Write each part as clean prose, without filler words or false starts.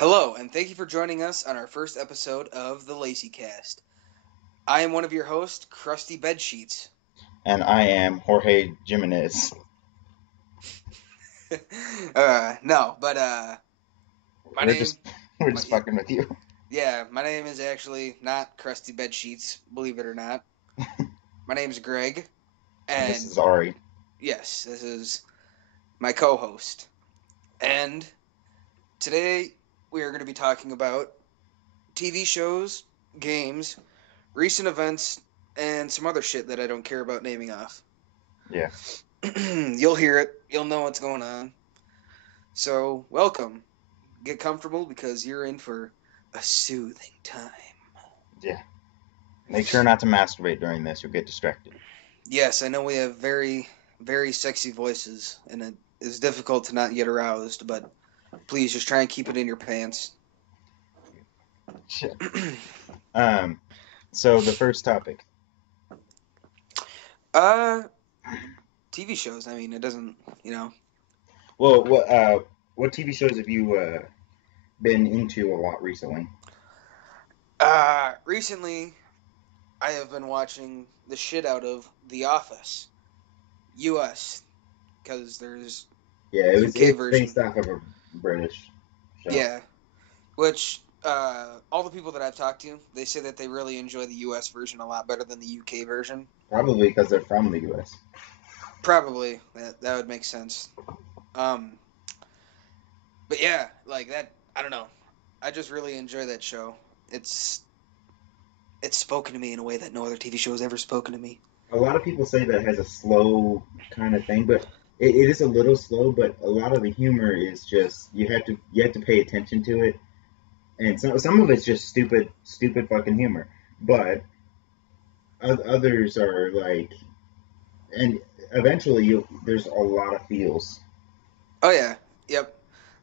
Hello, and thank you for joining us on our first episode of the LazyCast. I am one of your hosts, Krusty Bedsheets. And I am Jorge Jimenez. No, but my We're name, just we're my, just fucking with you. yeah, my name is actually not Krusty Bedsheets, believe it or not. My name is Greg, And this and is Ari. yes, this is my co-host. And today we are going to be talking about TV shows, games, recent events, and some other shit that I don't care about naming off. Yeah. You'll hear it. You'll know what's going on. So, welcome. Get comfortable because you're in for a soothing time. Yeah. Make sure not to masturbate during this, you'll get distracted. Yes, I know we have very, very sexy voices, and it is difficult to not get aroused, but please just try and keep it in your pants. Shit. Um so the first topic. uh, TV shows. I mean, it doesn't, you know. Well, what TV shows have you been into a lot recently? Recently, I have been watching the shit out of The Office, U.S., because there's Yeah, the UK it's version. based off of a British show. Yeah, which all the people that I've talked to, they say that they really enjoy the U.S. version a lot better than the UK version. Probably because they're from the US. Probably that would make sense. Um, but yeah, like that. I don't know. I just really enjoy that show. It's it's spoken to me in a way that no other TV show has ever spoken to me. A lot of people say that it has a slow kind of thing, but it is a little slow. But a lot of the humor is just you have to pay attention to it, and some of it's just stupid fucking humor. But others are like, and eventually there's a lot of feels. Oh yeah, yep.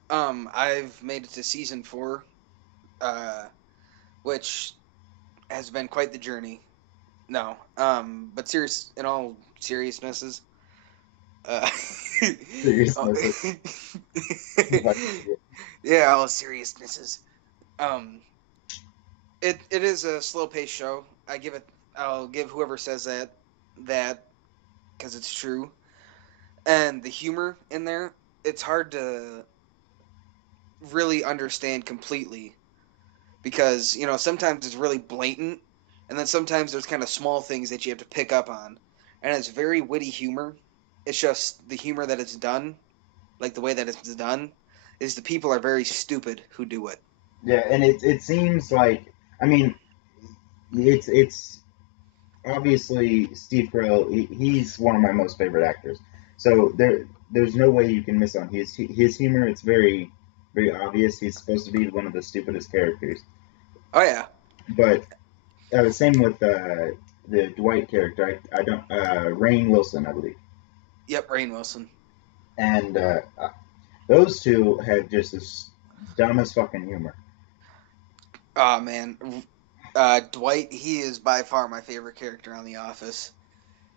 I've made it to season 4, uh, which has been quite the journey. No, but serious in all seriousnesses, Uh, oh, Seriousness, but yeah, all seriousnesses. Um, it is a slow paced show. I'll give whoever says that because it's true. And the humor in there, it's hard to really understand completely because sometimes it's really blatant, and then sometimes there's kind of small things that you have to pick up on, and it's very witty humor. It's just the humor that it's done, like the way that it's done, is the people are very stupid who do it. yeah, and it seems like, I mean, it's obviously Steve Carell. He's one of my most favorite actors. So there's no way you can miss on his humor. It's very obvious. He's supposed to be one of the stupidest characters. Oh yeah, But same with the Dwight character. I don't Rainn Wilson, I believe. yep, Rainn Wilson. And those two have just this dumbest fucking humor. Oh man, Dwight. He is by far my favorite character on The Office.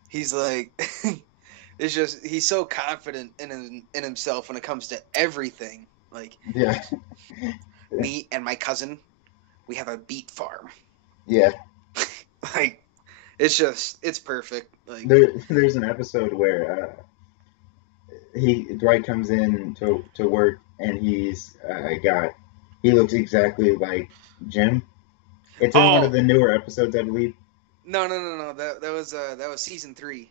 He's like, it's just he's so confident in himself when it comes to everything. Like Yeah, me and my cousin, we have a beet farm. yeah. Like it's perfect. Like There's an episode where Dwight comes in to work and he looks exactly like Jim. It's in one of oh the newer episodes, I believe. no, that was season 3.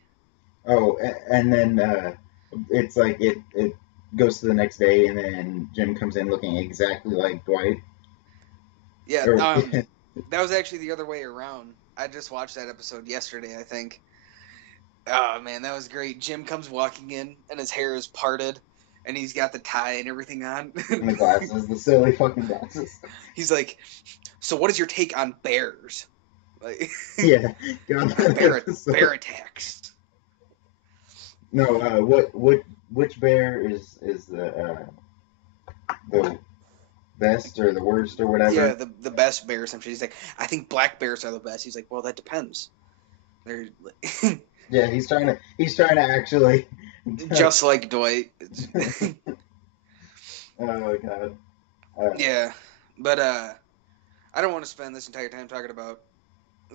Oh, and then it's like it goes to the next day, and then Jim comes in looking exactly like Dwight. Yeah, Or that was actually the other way around. I just watched that episode yesterday, I think. Oh man, that was great. Jim comes walking in and his hair is parted and he's got the tie and everything on. the glasses, the silly fucking glasses. He's like, "So what is your take on bears?" Like Yeah, God, that bear episode. attacks. No, which bear is the best or the worst or Yeah, whatever? the best bears. He's like, "I think black bears are the best." He's like, "Well, that depends." They're Yeah, he's trying to actually. just like Dwight. Oh god. Yeah, but I don't want to spend this entire time talking about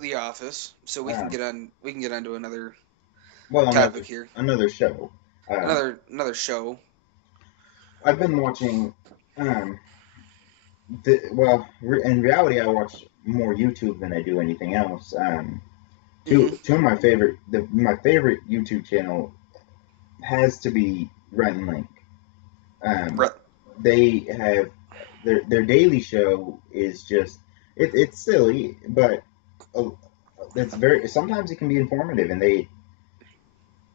The Office, so we can Um, get on. We can get on to another well, topic here. another show. Uh, Another show. I've been watching. Um, in reality, I watch more YouTube than I do anything else. Mm-hmm. Two of my my favorite YouTube channel has to be Rent and Link. Um, Right. they have their daily show is just it's silly, but uh, it's very sometimes it can be informative, and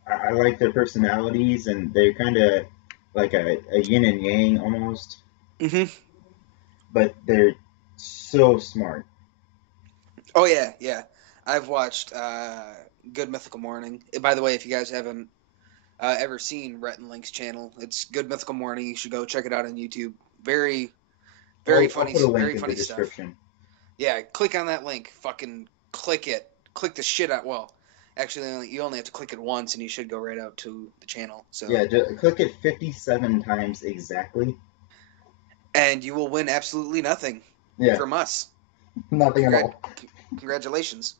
I like their personalities, and they're kind of like a yin and yang almost, Mm-hmm. but they're so smart. Oh yeah, yeah. I've watched Good Mythical Morning. By the way, if you guys haven't ever seen Rhett and Link's channel, it's Good Mythical Morning. You should go check it out on YouTube. Very, very I'll funny, put a link very in the funny stuff. description. Yeah, click on that link. Fucking click it. Click the shit out. Well, actually, you only have to click it once, and you should go right out to the channel. So, Yeah, just click it 57 times exactly. and you will win absolutely nothing Yeah, from us. nothing at Congrat- all. Congratulations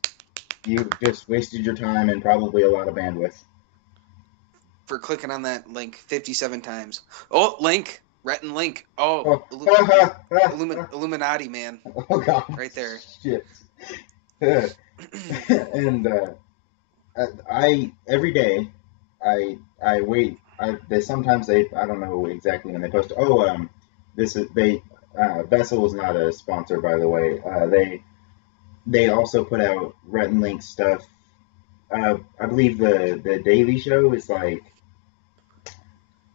You've just wasted your time and probably a lot of bandwidth. for clicking on that link 57 times. Oh, link. Rhett and Link. Oh, Oh, ha, ha, ha, Illuminati, man. oh God, Right there. shit. And I every day I wait. They sometimes I don't know exactly when they post. Oh, this is they Vessel is not a sponsor, by the way. They also put out Rhett and Link stuff. I believe the Daily Show is like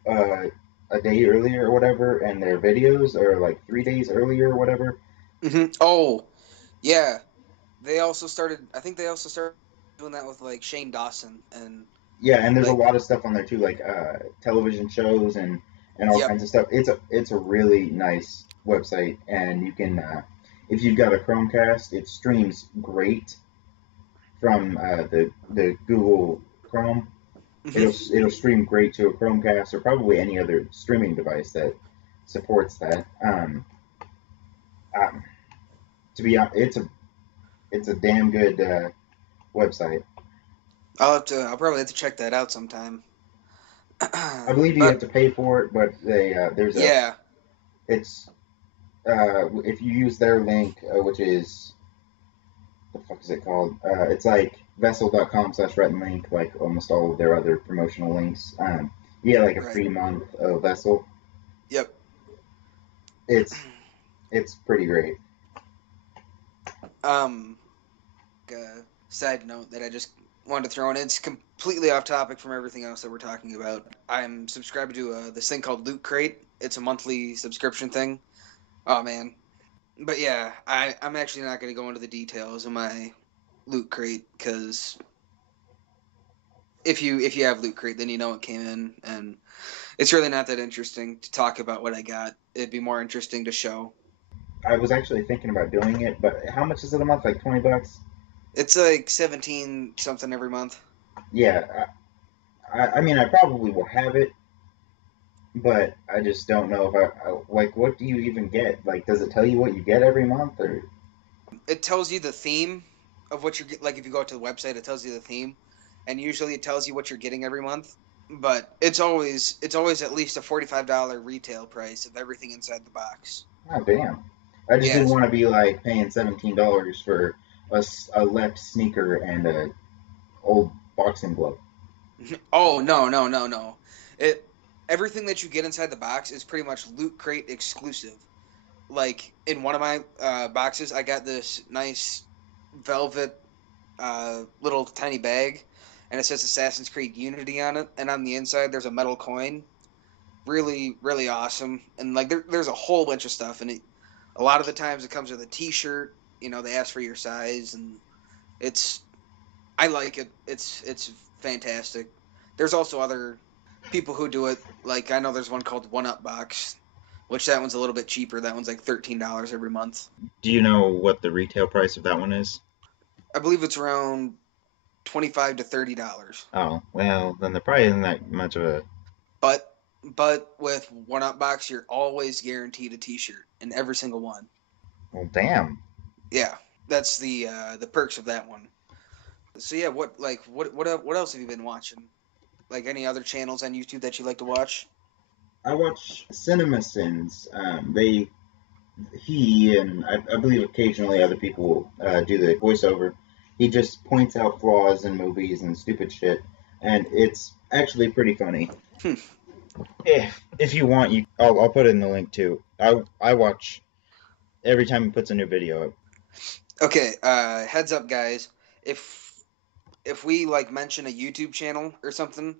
uh, a day earlier or whatever, and their videos are like 3 days earlier or whatever. Oh, yeah. They also started. I think they also started doing that with like Shane Dawson and Yeah, and there's a like. lot of stuff on there too, like television shows and all Yep. kinds of stuff. It's a really nice website, and you can if you've got a Chromecast, it streams great from the Google Chrome. Hmm. It'll stream great to a Chromecast or probably any other streaming device that supports that. Um, to be honest, it's a damn good website. I'll have to. I'll probably have to check that out sometime. I believe you have But to pay for it, but there's a yeah. it's if you use their link, which is the fuck is it called? It's like vessel.com/Rhett and Link, like almost all of their other promotional links. You get like a Right. free month of Vessel. Yep. It's it's pretty great. Um. Side note that I just wanted to throw in. It's completely off topic from everything else that we're talking about. I'm subscribed to this thing called Loot Crate. It's a monthly subscription thing. Oh man. But yeah, I'm actually not going to go into the details of my Loot Crate because if you have Loot Crate, then you know what came in, and it's really not that interesting to talk about what I got. It'd be more interesting to show. I was actually thinking about doing it, but how much is it a month? Like $20? It's like 17 something every month. Yeah, I mean, I probably will have it, but I just don't know if like. What do you even get? Like, does it tell you what you get every month, or It tells you the theme of what you're like. If you go out to the website, it tells you the theme, and usually it tells you what you're getting every month. But it's always at least a $45 retail price of everything inside the box. oh damn? I just didn't Yes. want to be like paying $17 for a left sneaker and a old boxing glove. Oh no, no, no, no. It Everything that you get inside the box is pretty much Loot Crate exclusive. Like in one of my boxes, I got this nice velvet little tiny bag, and it says Assassin's Creed Unity on it, and on the inside there's a metal coin. Really, really awesome, and like there's a whole bunch of stuff, and a lot of the times it comes with a T-shirt. You know, they ask for your size, and it's I like it. It's fantastic. There's also other people who do it. Like I know there's one called One Up Box, which that one's a little bit cheaper. That one's like $13 every month. Do you know what the retail price of that one is? I believe it's around $25 to $30. Oh, well, then the probably isn't that much of a. But but with One Up Box, you're always guaranteed a T-shirt in every single one. Well, damn. Yeah, that's the perks of that one. So yeah, what else have you been watching? Like any other channels on YouTube that you like to watch? I watch CinemaSins. He and I believe occasionally other people do the voiceover. He just points out flaws in movies and stupid shit, and it's actually pretty funny. Hmm. If you want, I'll put it in the link too. I watch every time he puts a new video up. Okay, heads up, guys. If we like mention a YouTube channel or something,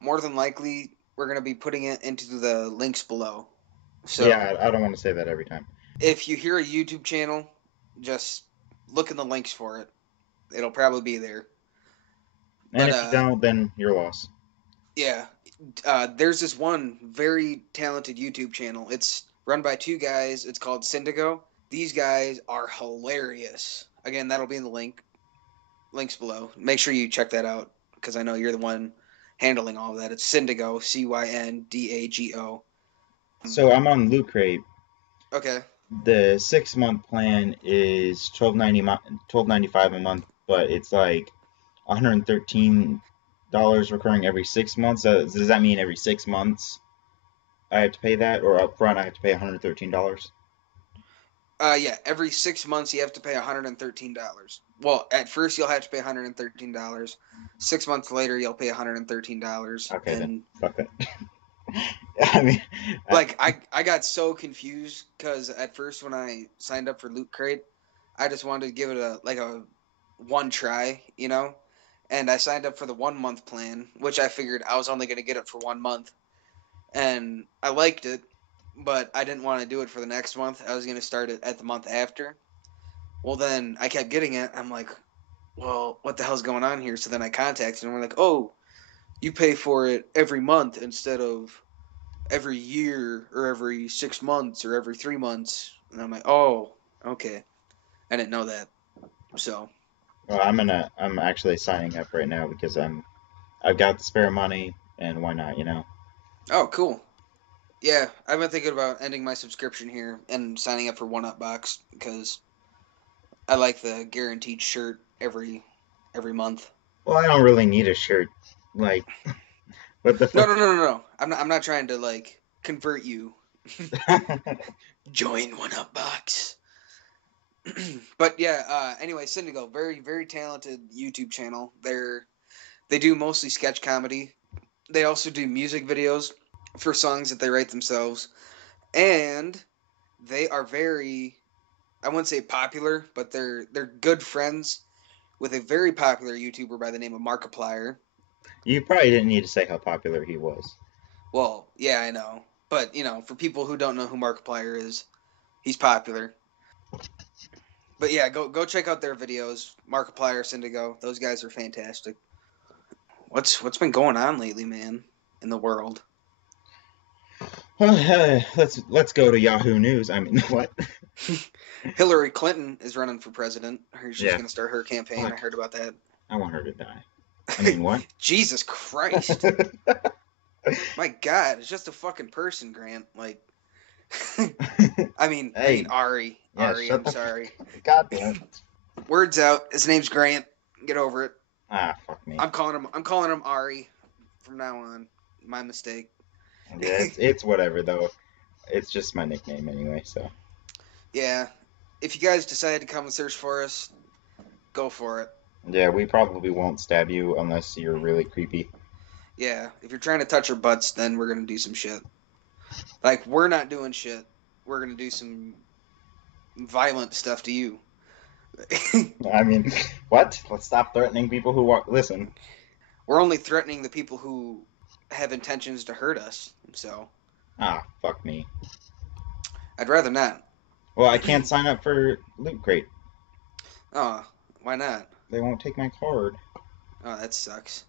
more than likely we're gonna be putting it into the links below. So Yeah, I don't want to say that every time. if you hear a YouTube channel, just look in the links for it. It'll probably be there. And But if you don't, then you're lost. yeah, there's this one very talented YouTube channel. It's run by two guys. It's called Syndigo. These guys are hilarious. Again, that'll be in the links below. Make sure you check that out because I know you're the one handling all of that. It's Syndigo, Cyndago. So I'm on Loot Crate. Okay. The 6 month plan is $12.95 a month, but it's like $113 recurring every 6 months. Does that mean every 6 months I have to pay that, or up front I have to pay $113? Yeah, every 6 months you have to pay $113. Well, at first you'll have to pay $113. 6 months later you'll pay $113. Okay, then And fuck it. I mean, like I got so confused because at first when I signed up for Loot Crate, I just wanted to give it a one try, you know, and I signed up for the 1 month plan, which I figured I was only going to get it for 1 month, and I liked it, but I didn't want to do it for the next month. I was going to start it at the month after. Well, then I kept getting it. I'm like, well, what the hell's going on here? So then I contacted them. We're like, oh, you pay for it every month instead of every year or every 6 months or every 3 months. And I'm like, oh, okay. I didn't know that. So, well, I'm actually signing up right now because I've got the spare money, and why not, you know? oh, cool. Yeah, I've been thinking about ending my subscription here and signing up for One Up Box because I like the guaranteed shirt every month. Well, I don't really need a shirt. Like, what the No, fuck? no, no, no, no. I'm not trying to like convert you. Join One Up Box. But yeah, anyway, Syndigo, very very talented YouTube channel. They do mostly sketch comedy. They also do music videos for songs that they write themselves, and they are very, I wouldn't say popular, but they're good friends with a very popular YouTuber by the name of Markiplier. You probably didn't need to say how popular he was. Well, yeah, I know, but for people who don't know who Markiplier is, he's popular. But yeah, go check out their videos. Markiplier, Syndigo, those guys are fantastic. What's been going on lately, man, in the world? Let's go to Yahoo News. I mean, what? Hillary Clinton is running for president. She's Yeah, going to start her campaign. I fuck. heard about that. I want her to die. I mean, what? Jesus Christ. My God, it's just a fucking person, Grant. Like, I mean Hey, Ari. yeah, Ari, shut I'm the. sorry. Goddamn it. Words out. His name's Grant. Get over it. Ah, fuck me. I'm calling him Ari from now on. My mistake. Yeah, it's whatever though. It's just my nickname anyway. So Yeah. If you guys decide to come and search for us, go for it. yeah, we probably won't stab you unless you're really creepy. Yeah. If you're trying to touch our butts, then we're gonna do some shit. Like we're not doing shit. We're gonna do some violent stuff to you. I mean, what? Let's stop threatening people who walk. Listen. We're only threatening the people who have intentions to hurt us. So Ah, fuck me. I'd rather not. Well, I can't sign up for Loot Crate. Oh, why not? They won't take my card. Oh, that sucks.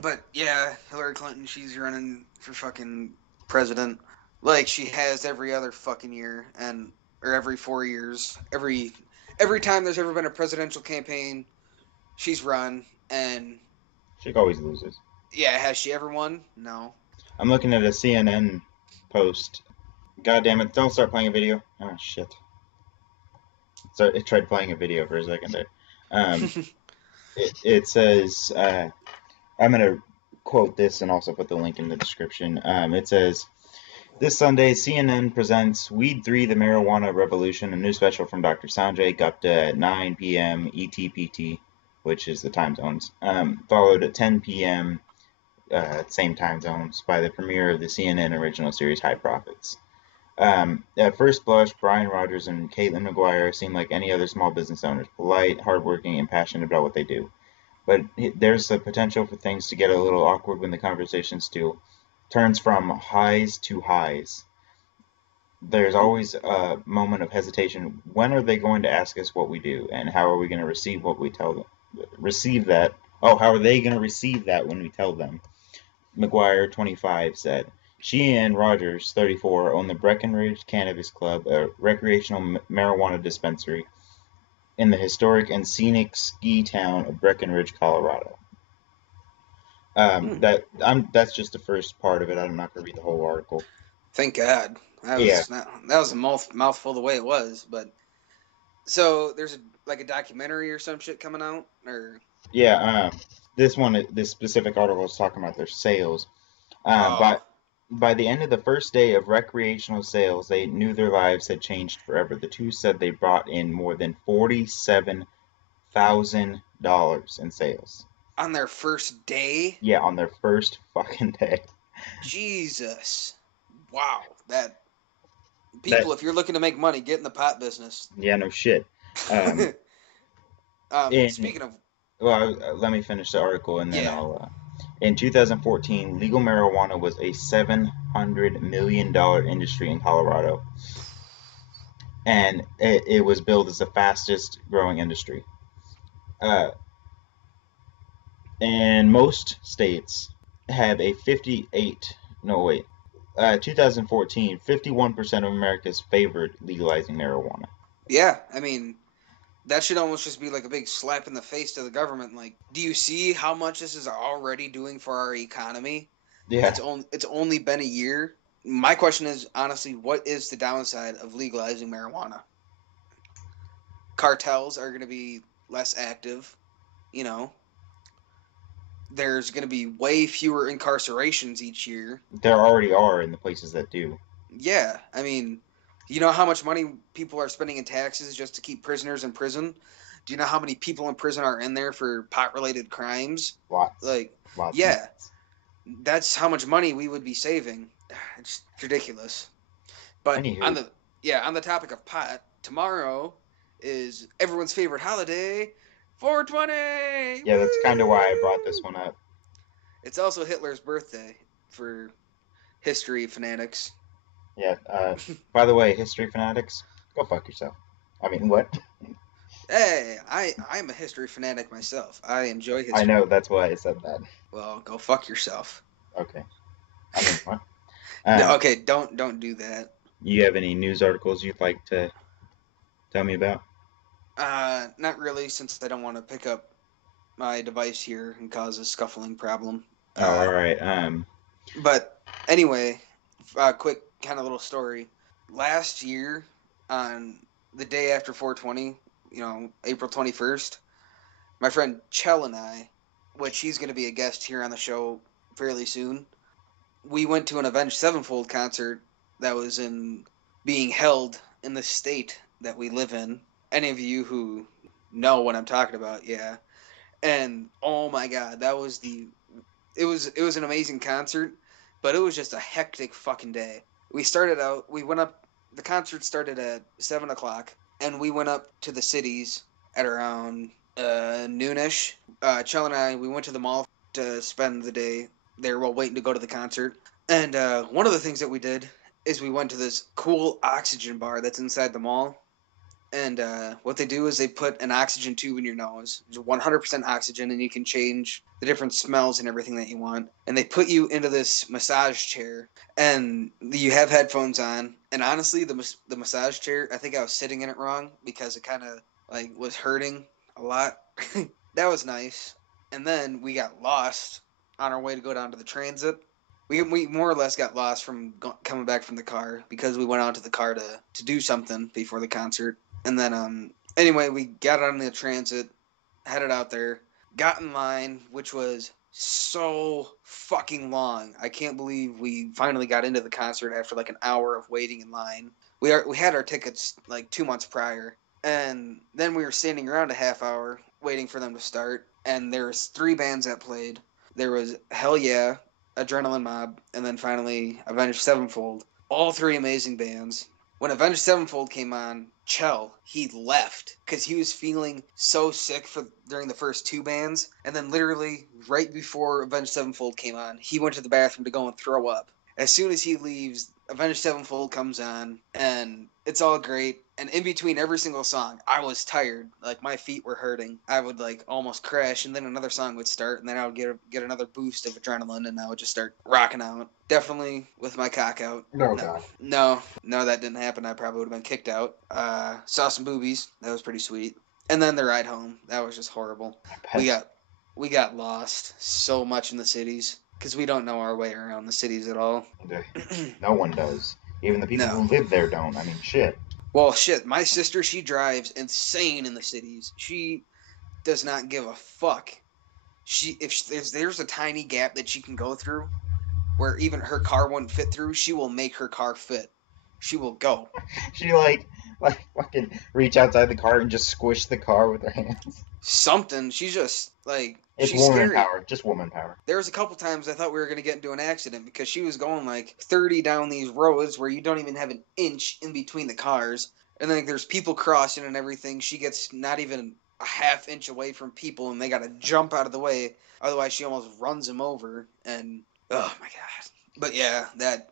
But yeah, Hillary Clinton, she's running for fucking president. Like she has every other fucking year, and or every 4 years. Every time there's ever been a presidential campaign, she's run. And She always loses. yeah, has she ever won? No. I'm looking at a CNN post. God damn it! Don't start playing a video. Oh shit! So it tried playing a video for a second there. Um, it says I'm gonna quote this and also put the link in the description. It says this Sunday, CNN presents Weed 3: The Marijuana Revolution, a new special from Dr. Sanjay Gupta at 9 p.m. ETPT, which is the time zones, followed at 10 p.m. Same time zones by the premiere of the CNN original series High Profits. At first blush, Brian Rogers and Caitlin McGuire seem like any other small business owners, polite, hardworking, and passionate about what they do. But there's the potential for things to get a little awkward when the conversation still turns from highs to highs. There's always a moment of hesitation. When are they going to ask us what we do, and how are we going to receive what we tell them? Receive that. Oh, how are they going to receive that when we tell them? McGuire, 25, said. She and Rogers, 34, own the Breckenridge Cannabis Club, a recreational marijuana dispensary in the historic and scenic ski town of Breckenridge, Colorado. That's just the first part of it. I'm not going to read the whole article. Thank God. Yeah, That was a mouthful the way it was. But so there's like a documentary or some shit coming out, or yeah. This specific article is talking about their sales. oh, By the end of the first day of recreational sales, they knew their lives had changed forever. The two said they brought in more than $47,000 in sales. on their first day. Yeah, on their first fucking day. Jesus, wow, that That people, if you're looking to make money, get in the pot business. yeah, no shit. Um, in Speaking of, well, let me finish the article and then yeah, I'll. In 2014, legal marijuana was a $700 million industry in Colorado, and it was billed as the fastest growing industry. Uh, and most states have a 58, no wait, 2014, 51% of Americans favored legalizing marijuana. yeah. I mean, that should almost just be like a big slap in the face to the government. Like, do you see how much this is already doing for our economy? Yeah, It's only been a year. My question is honestly, what is the downside of legalizing marijuana? Cartels are going to be less active. You know, there's going to be way fewer incarcerations each year. there already are in the places that do. Yeah, I mean, you know how much money people are spending in taxes just to keep prisoners in prison? Do you know how many people in prison are in there for pot related crimes? Lots, Like, lots and yeah, lots. that's how much money we would be saving. It's ridiculous. But Anywho, on the topic of pot, tomorrow is everyone's favorite holiday, 420. yeah, that's kind of why I brought this Woo! one up. It's also Hitler's birthday for history fanatics. Yeah. By the way, history fanatics, go fuck yourself. I mean, what? Hey, I'm a history fanatic myself. I enjoy I history. know that's why I said that. Well, go fuck yourself. Okay. I mean, what? No, Um, okay, don't do that. you have any news articles you'd like to tell me about? Not really, since I don't want to pick up my device here and cause a scuffling problem. Oh, all right. But anyway, quick kind of little story. Last year, on the day after 420, April 21st, my friend Chell and I, which he's going to be a guest here on the show fairly soon, we went to an Avenged Sevenfold concert that was being held in the state that we live in. Any of you who know what I'm talking about, yeah. And oh my god, it was an amazing concert, but it was just a hectic fucking day. We went up. The concert started at 7 o'clock, and we went up to the cities at around noonish. Chell and I, we went to the mall to spend the day there while waiting to go to the concert. And one of the things that we did is we went to this cool oxygen bar that's inside the mall, and what they do is they put an oxygen tube in your nose, 100% oxygen, and you can change the different smells and everything that you want. And they put you into this massage chair, and you have headphones on. And honestly, the massage chair, I think I was sitting in it wrong because it kind of like was hurting a lot. That was nice. And then we got lost on our way to go down to the transit. We more or less got lost from coming back from the car because we went out to the car to do something before the concert, and then anyway we got on the transit, headed out there, got in line, which was so fucking long. I can't believe we finally got into the concert after like an hour of waiting in line. We had our tickets like 2 months prior, and then we were standing around a half hour waiting for them to start. And there was three bands that played. There was Hell Yeah, Adrenaline Mob, and then finally Avenged Sevenfold. All three amazing bands. When Avenged Sevenfold came on, Chell, he left because he was feeling so sick for during the first two bands, and then literally right before Avenged Sevenfold came on, he went to the bathroom to go and throw up. As soon as he leaves, Avenged Sevenfold comes on, and it's all great. And in between every single song, I was tired. Like my feet were hurting. I would like almost crash, and then another song would start, and then I would get another boost of adrenaline, and I would just start rocking out. Definitely with my cock out. Oh No, God. no, that didn't happen. I probably would have been kicked out. Saw some boobies. That was pretty sweet. And then the ride home. That was just horrible. We Pet. got we got lost so much in the cities because we don't know our way around the cities at all. No one does. Even the people No. who live there don't. I mean, shit. Well, shit. My sister, she drives insane in the cities. She does not give a fuck. If there's a tiny gap that she can go through, where even her car wouldn't fit through, she will make her car fit. She will go. She like fucking reach outside the car and just squish the car with her hands. Something. She's just like It's she's woman scary. power. Just woman power. There was a couple times I thought we were gonna get into an accident because she was going like 30 down these roads where you don't even have an inch in between the cars, and then like, there's people crossing and everything. She gets not even a half inch away from people, and they gotta jump out of the way. Otherwise, she almost runs them over. And oh my god! But yeah, that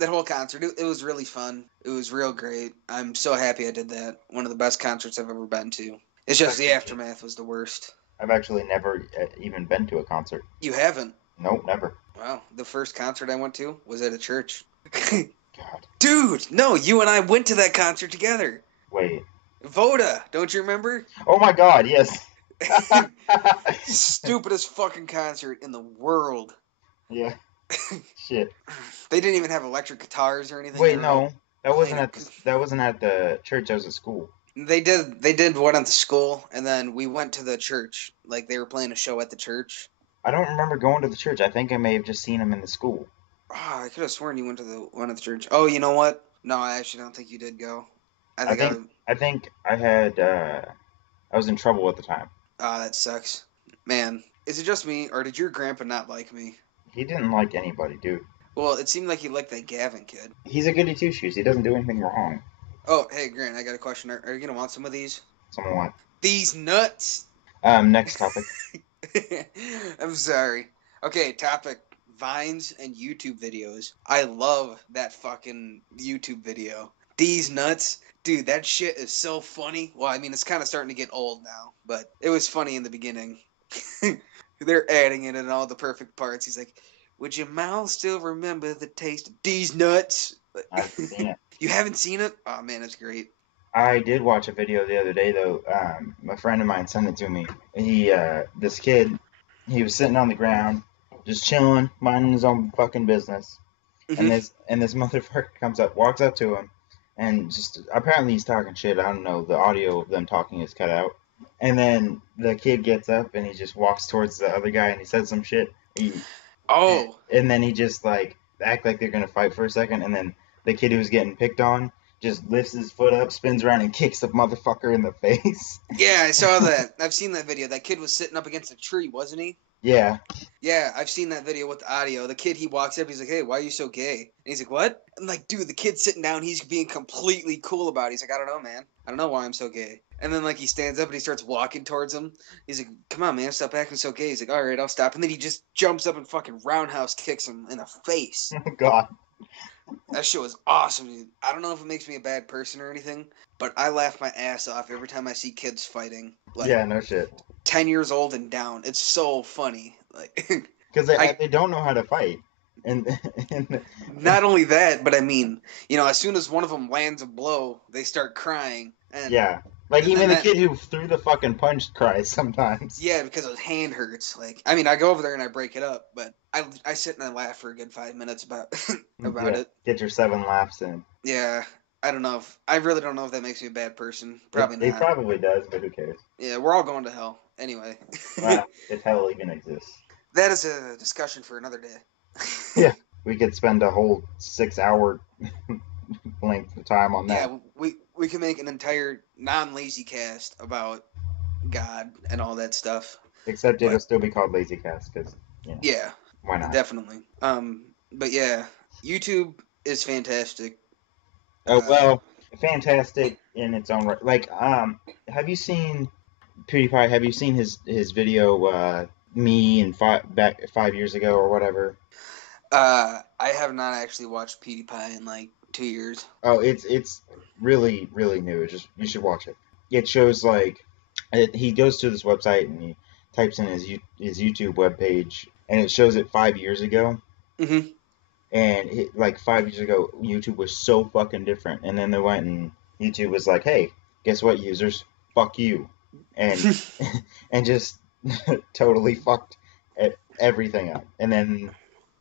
whole concert, it was really fun. It was real great. I'm so happy I did that. One of the best concerts I've ever been to. It's just the aftermath was the worst. I've actually never even been to a concert. You haven't? Nope, never. Wow, the first concert I went to was at a church. God. Dude, no, you and I went to that concert together. Wait. Voda, don't you remember? Oh my God. Yes. Stupidest fucking concert in the world. Yeah. Shit. They didn't even have electric guitars or anything. Wait, no. Playing it. That wasn't at the church. That was at school. They did one at the school, and then we went to the church. Like they were playing a show at the church. I don't remember going to the church. I think I may have just seen him in the school. Oh, I could have sworn you went to the one at the church. Oh, you know what? No, I actually don't think you did go. I I think I think was. I think I had I was in trouble at the time. Ah, that sucks. Man, is it just me, or did your grandpa not like me? He didn't like anybody, dude. Well, it seemed like he liked that Gavin kid. He's a goody two shoes. He doesn't do anything wrong. Oh, hey, Grant, I got a question. Are you gonna want some of these? Somewhat. These nuts. Next topic. I'm sorry. Okay, topic: Vines and YouTube videos. I love that fucking YouTube video. These nuts. Dude, that shit is so funny. Well, I mean, it's kind of starting to get old now, but it was funny in the beginning. They're adding it in all the perfect parts. He's like, would your mouth still remember the taste of these nuts? I've seen it. You haven't seen it? Oh, man, it's great. I did watch a video the other day though. A friend of mine sent it to me. This kid, he was sitting on the ground, just chilling, minding his own fucking business, and this motherfucker comes up, walks up to him, and just apparently he's talking shit. I don't know. The audio of them talking is cut out. And then the kid gets up and he just walks towards the other guy and he says some shit. And then he just like act like they're gonna fight for a second, and then the kid who's getting picked on just lifts his foot up, spins around, and kicks the motherfucker in the face. Yeah, I saw that. I've seen that video. That kid was sitting up against a tree, wasn't he? Yeah. Yeah, I've seen that video with the audio. The kid, he walks up, he's like, hey, why are you so gay? And he's like, what? I'm like, dude, the kid's sitting down, he's being completely cool about it. He's like, I don't know, man. I don't know why I'm so gay. And then, like, he stands up and he starts walking towards him. He's like, come on, man, stop acting so gay. He's like, all right, I'll stop. And then he just jumps up and fucking roundhouse kicks him in the face. Oh, God. That shit was awesome, dude. I don't know if it makes me a bad person or anything, but I laugh my ass off every time I see kids fighting. Like, Yeah, no shit. 10 years old and down. It's so funny. Like, Because they don't know how to fight. and and Not only that, but I mean, as soon as one of them lands a blow, they start crying, and yeah, like and even the that kid who threw the fucking punch cries sometimes. yeah, because his hand hurts. Like, I mean, I go over there and I break it up, but I sit and I laugh for a good 5 minutes about about Yeah, it. get your 7 laughs in. Yeah, I really don't know if that makes me a bad person. It Probably it not. probably does, but who cares? Yeah, we're all going to hell anyway. If hell even exists. That is a discussion for another day. Yeah, we could spend a whole 6 hour length of time on that. Yeah, we can make an entire non-lazy cast about God and all that stuff. Except it'll But still be called LazyCast because yeah, why not? definitely. But yeah, YouTube is fantastic. Oh Uh, well, fantastic in its own right. Like, have you seen PewDiePie? Have you seen his video? Me and 5 years ago or whatever. I have not actually watched PewDiePie in like 2 years. Oh, it's really really new. It's just you should watch it. It shows like he goes to this website and he types in his YouTube webpage and it shows it 5 years ago. Hmm. And like 5 years ago, YouTube was so fucking different. And then they went and YouTube was like, "Hey, guess what, users? Fuck you," and and just totally fucked everything up. And then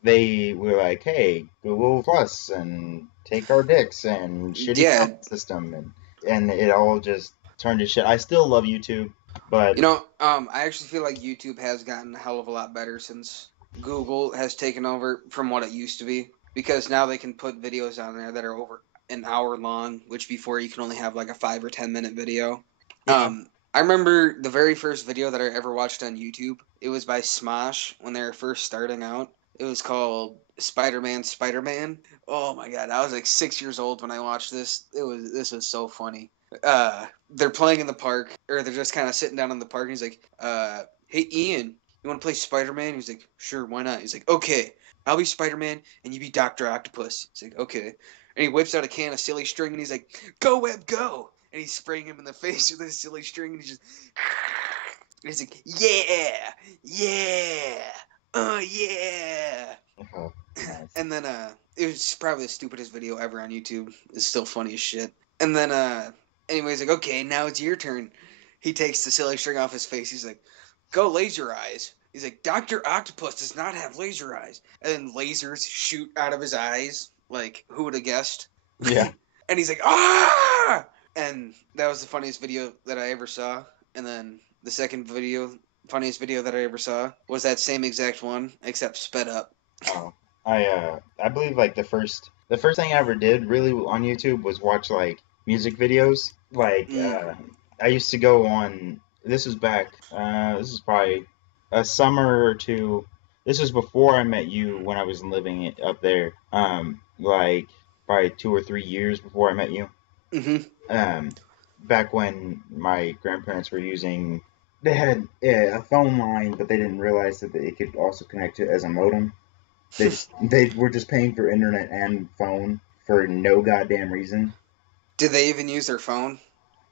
they were like, "Hey, Google Plus, and take our dicks and shitty Yeah, comment system," and it all just turned to shit. I still love YouTube, but I actually feel like YouTube has gotten a hell of a lot better since Google has taken over from what it used to be. Because now they can put videos on there that are over an hour long, which before you can only have like a 5 or 10 minute video. yeah, I remember the very first video that I ever watched on YouTube. It was by Smosh when they were first starting out. It was called Spider-Man, Spider-Man. Oh my god, I was like 6 years old when I watched this. This was so funny. They're playing in the park, or they're just kind of sitting down in the park. And he's like, "Hey Ian, you want to play Spider-Man?" He's like, "Sure, why not?" He's like, "Okay, I'll be Spider-Man and you be Doctor Octopus." He's like, "Okay," and he whips out a can of silly string and he's like, "Go Web, go!" And he's spraying him in the face with a silly string and he's just, and he's like, "Yeah, yeah, yeah." oh, nice. And then it was probably the stupidest video ever on YouTube. It's still funny as shit. And then anyways, like, okay, now it's your turn. He takes the silly string off his face. He's like, "Go laser eyes." He's like, "Doctor Octopus does not have laser eyes." And then lasers shoot out of his eyes. Like, who would have guessed? Yeah. And he's like, "Ah!" And that was the funniest video that I ever saw. And then the second funniest video that I ever saw was that same exact one, except sped up. Oh, I believe like the first thing I ever did really on YouTube was watch like music videos. Like Mm. I used to go on. This was back. This is probably a summer or two. This was before I met you when I was living up there. Like probably 2 or 3 years before I met you. Mm-hmm. Um, back when my grandparents were using. They had a phone line, but they didn't realize that it could also connect to as a modem. They were just paying for internet and phone for no goddamn reason. Did they even use their phone?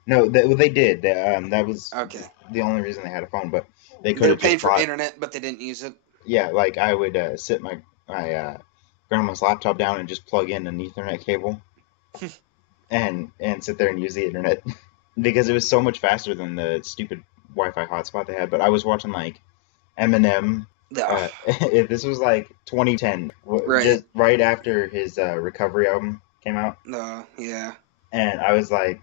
No, they did. That was Okay. the only reason they had a phone, but they could They're have paying just for bought. internet, but they didn't use it. Yeah, like I would sit my grandma's laptop down and just plug in an Ethernet cable and sit there and use the internet because it was so much faster than the stupid Wi-Fi hotspot they had. But I was watching like Eminem. Ugh. This was like 2010, Right. just right after his Recovery album came out, Yeah. and I was like,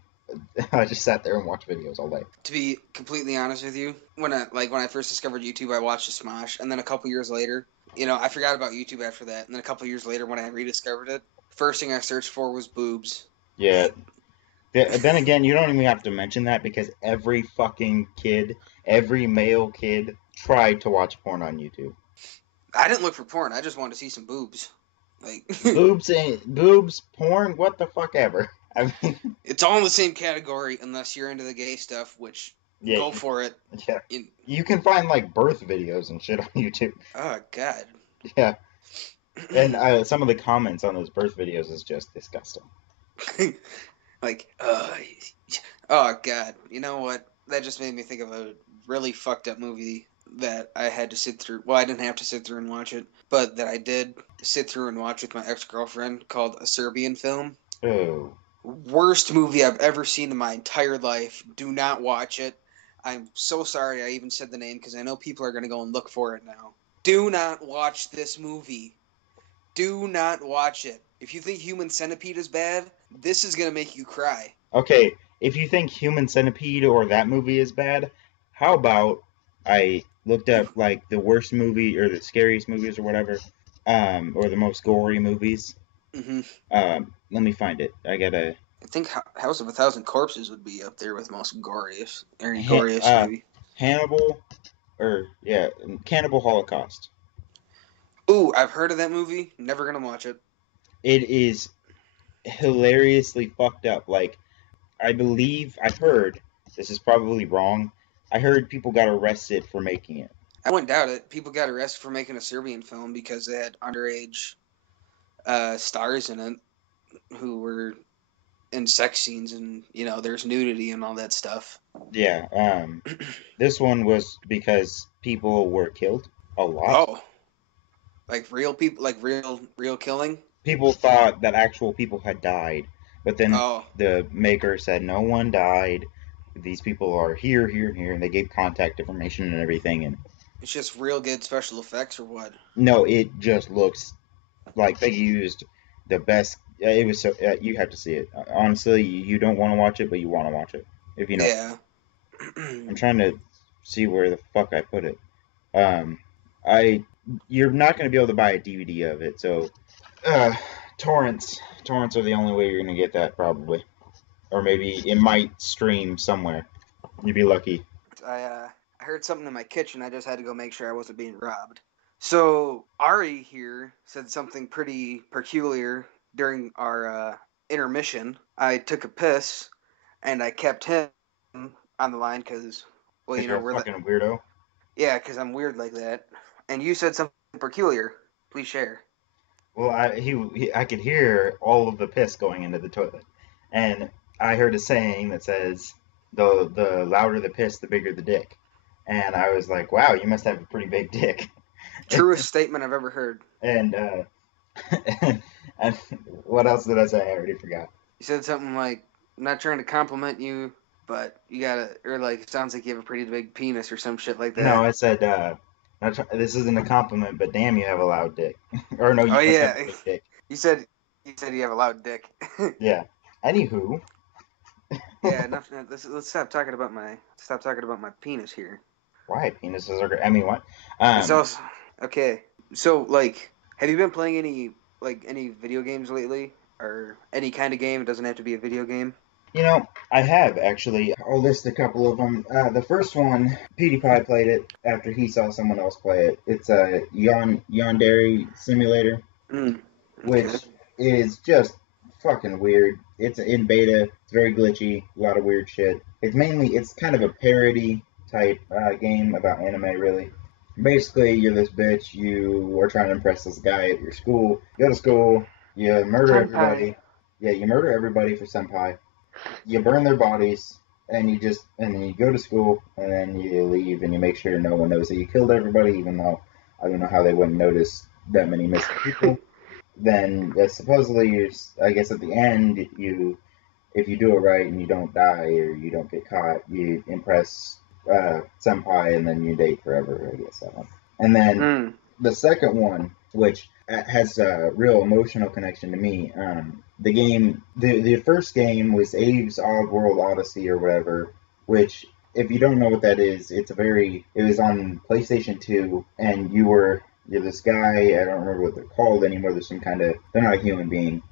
I just sat there and watched videos all day. To be completely honest with you, when I first discovered YouTube, I watched the Smosh, and then a couple years later, I forgot about YouTube after that, and then a couple years later, when I rediscovered it, first thing I searched for was boobs. Yeah. Like, Then again, you don't even have to mention that because every fucking kid, every male kid, tried to watch porn on YouTube. I didn't look for porn. I just wanted to see some boobs. Like, Boobs, porn, what the fuck ever. I mean, it's all in the same category unless you're into the gay stuff, which yeah, go for it. yeah. In, You can find like birth videos and shit on YouTube. oh God. Yeah, and some of the comments on those birth videos is just disgusting. Like, oh God, you know what? That just made me think of a really fucked up movie that I had to sit through. Well, I didn't have to sit through and watch it, but that I did sit through and watch with my ex-girlfriend, called A Serbian Film. Oh. Worst movie I've ever seen in my entire life. Do not watch it. I'm so sorry I even said the name because I know people are going to go and look for it now. Do not watch this movie. Do not watch it. If you think Human Centipede is bad, this is going to make you cry. Okay, if you think Human Centipede or that movie is bad, how about I looked up like the worst movie or the scariest movies or whatever, or the most gory movies. Hmm Let me find it. I gotta. I think House of a Thousand Corpses would be up there with most goriest, or Ha- goriest maybe. Hannibal, or yeah, Cannibal Holocaust. Ooh, I've heard of that movie. Never gonna watch it. It is hilariously fucked up. Like, I believe, I've heard, this is probably wrong, I heard people got arrested for making it. I wouldn't doubt it. People got arrested for making a Serbian film because they had underage stars in it who were in sex scenes, and there's nudity and all that stuff. Yeah, this one was because people were killed a lot. Oh, like real people, like real killing. People thought that actual people had died, but then Oh, the maker said no one died. These people are here, here, and here, and they gave contact information and everything. And it's just real good special effects, or what? no, it just looks like they used the best. It was so you have to see it. Honestly, you don't want to watch it, but you want to watch it if you know. Yeah. I'm trying to see where the fuck I put it. Um, I You're not going to be able to buy a DVD of it, so uh, torrents are the only way you're going to get that probably, or maybe it might stream somewhere. You'd be lucky. I heard something in my kitchen. I just had to go make sure I wasn't being robbed. So Ari here said something pretty peculiar during our intermission. I took a piss, and I kept him on the line because, well, Cause you're a we're the fucking weirdo. yeah, because I'm weird like that. And you said something peculiar. Please share. Well, I could hear all of the piss going into the toilet, and I heard a saying that says the louder the piss, the bigger the dick. And I was like, wow, you must have a pretty big dick. Truest statement I've ever heard. And and what else did I say? I already forgot. You said something like, "I'm not trying to compliment you, but you gotta," or like, "It sounds like you have a pretty big penis," or some shit like No, that. I said this isn't a compliment, but damn, you have a loud dick. Or no, you Oh must have yeah, a big dick. you said you said you have a loud dick. Yeah. Anywho, Yeah, enough. Let's stop talking about my penis here. why penises are great? I mean, what? It's Um, also okay. So like, have you been playing any video games lately, or any kind of game? It doesn't have to be a video game. I have actually. I'll list a couple of them. The first one, PewDiePie played it after he saw someone else play it. It's a Yandere Simulator, Mm, okay. which is just fucking weird. It's in beta. It's very glitchy. A lot of weird shit. It's kind of a parody type game about anime, really. Basically, you're this bitch. You are trying to impress this guy at your school. You go to school. You murder Senpai. everybody. Yeah, you murder everybody for senpai. You burn their bodies, and then you go to school, and then you leave, and you make sure no one knows that you killed everybody, even though I don't know how they wouldn't notice that many missing people. Then supposedly, I guess at the end, if you do it right and you don't die or you don't get caught, you impress senpai, and then you date forever. I guess that one. And then Mm. the second one, which has a real emotional connection to me. The first game was Abe's Odd World Odyssey or whatever, which if you don't know what that is, it was on PlayStation 2, and you're this guy. I don't remember what they're called anymore. They're not a human being.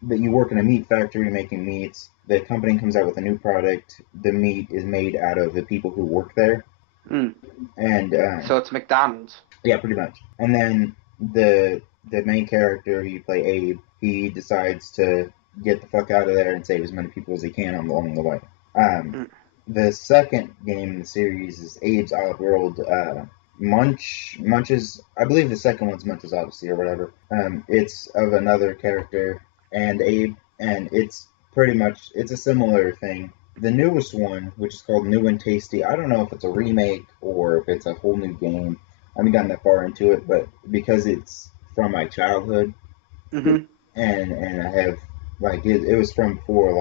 But you work in a meat factory making meats. The company comes out with a new product. The meat is made out of the people who work there, Mm. and So it's McDonald's. yeah, pretty much. And then the main character, you play Abe, he decides to get the fuck out of there and save as many people as he can along the way. Um, Mm. the second game in the series is Abe's Odd World. Munch's, I believe the second one's Munch's Odyssey or whatever. It's of another character and Abe, and it's a similar thing. the newest one, which is called New and Tasty. I don't know if it's a remake or if it's a whole new game. I haven't gotten that far into it, but because it's from my childhood, Mm-hmm. and I have like it was from before a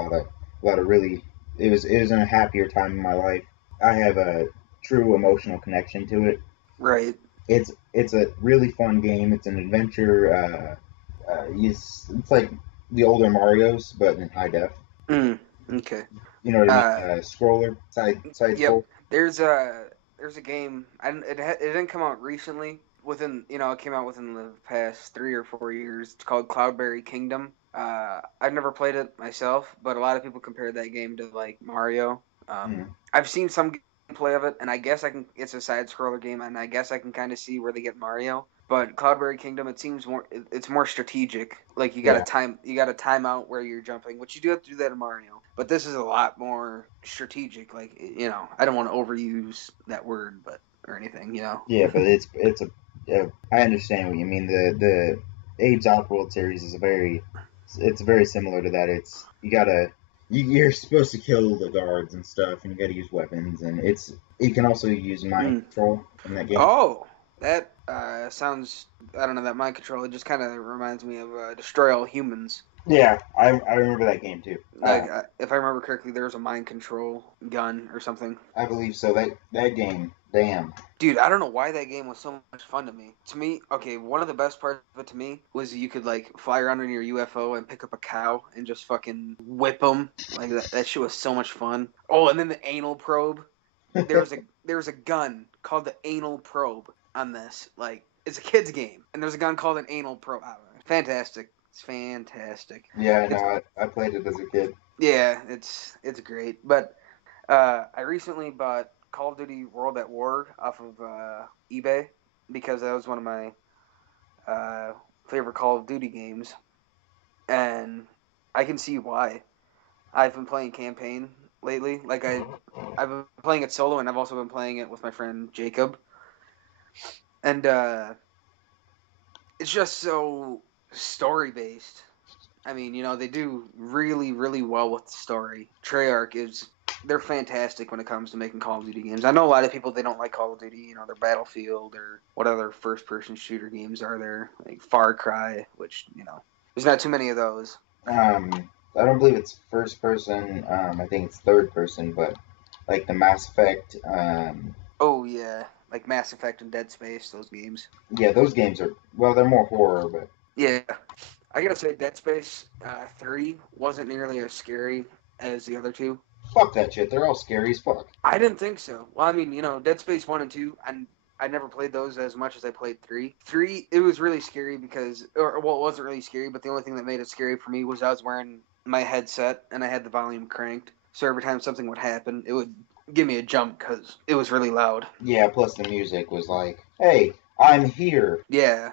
lot of really it was in a happier time in my life. I have a true emotional connection to it. Right. It's a really fun game. It's an adventure. It's like the older Mario's, but in high def. Mm. Okay. You know what I mean? Uh, Scroller, side yep. scroll. There's a game. It didn't come out recently. It came out within the past 3 or 4 years. It's called Cloudberry Kingdom. I've never played it myself, but a lot of people compare that game to like Mario. Mm. I've seen some gameplay of it, and I guess I can. It's a side scroller game, and I guess I can kind of see where they get Mario. But Cloudberry Kingdom, it seems it's more strategic. Like Yeah, you got to time out where you're jumping, which you do have to do that in Mario. But this is a lot more strategic. Like I don't want to overuse that word, but or anything. yeah, but it's a yeah, I understand what you mean. The Abe's Oddworld series is it's very similar to that. It's you're supposed to kill the guards and stuff, and you got to use weapons, and you can also use mind Mm. control in that game. Oh, that sounds. I don't know that mind control. It just kind of reminds me of Destroy All Humans. Yeah, I remember that game too. Like if I remember correctly, there was a mind control gun or something. I believe so. That game, damn. Dude, I don't know why that game was so much fun to me. To me, okay, one of the best parts of it to me was you could like fly around in your UFO and pick up a cow and just fucking whip them. Like that shit was so much fun. Oh, and then the anal probe. There was a gun called the anal probe on this. Like it's a kid's game, and there's a gun called an anal probe. Fantastic. It's fantastic. Yeah, I know. It's I played it as a kid. yeah, it's great. But I recently bought Call of Duty World at War off of eBay because that was one of my uh, favorite Call of Duty games, and I can see why. I've been playing campaign lately. I've been playing it solo, and I've also been playing it with my friend Jacob, and it's just so story based. I mean, they do really, really well with the story. Treyarch they're fantastic when it comes to making Call of Duty games. I know a lot of people they don't like Call of Duty, their Battlefield or what other first person shooter games are there, like Far Cry, which, there's not too many of those. I don't believe it's first person. I think it's third person, but like the Mass Effect. Oh yeah, like Mass Effect and Dead Space, those games. Yeah, those games are well, they're more horror, but Yeah. I gotta say Dead Space 3 wasn't nearly as scary as the other two. fuck that shit. They're all scary as fuck. I didn't think so. Well, I mean, Dead Space 1 and 2, and I never played those as much as I played 3. 3, it was really scary well, it wasn't really scary, but the only thing that made it scary for me was I was wearing my headset and I had the volume cranked. So every time something would happen, it would give me a jump because it was really loud. Yeah, plus the music was like, hey, I'm here. Yeah.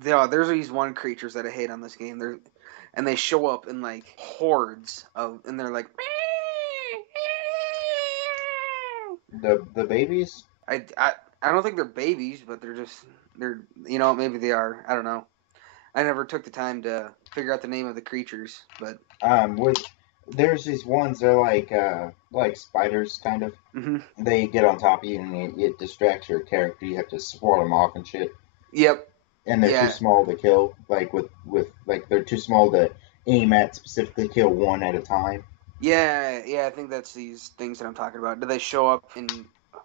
There's these one creatures that I hate on this game. And they show up in like hordes and they're like, The babies? I, I, I don't think they're babies, but they're maybe they are. I don't know. I never took the time to figure out the name of the creatures, but With there's these ones, they're like spiders kind of. mm-hmm. They get on top of you and it distracts your character. You have to swat them off and shit. Yep, And they're too yeah, small to kill. Like with like they're too small to aim at, specifically kill one at a time. yeah. I think that's these things that I'm talking about. Do they show up in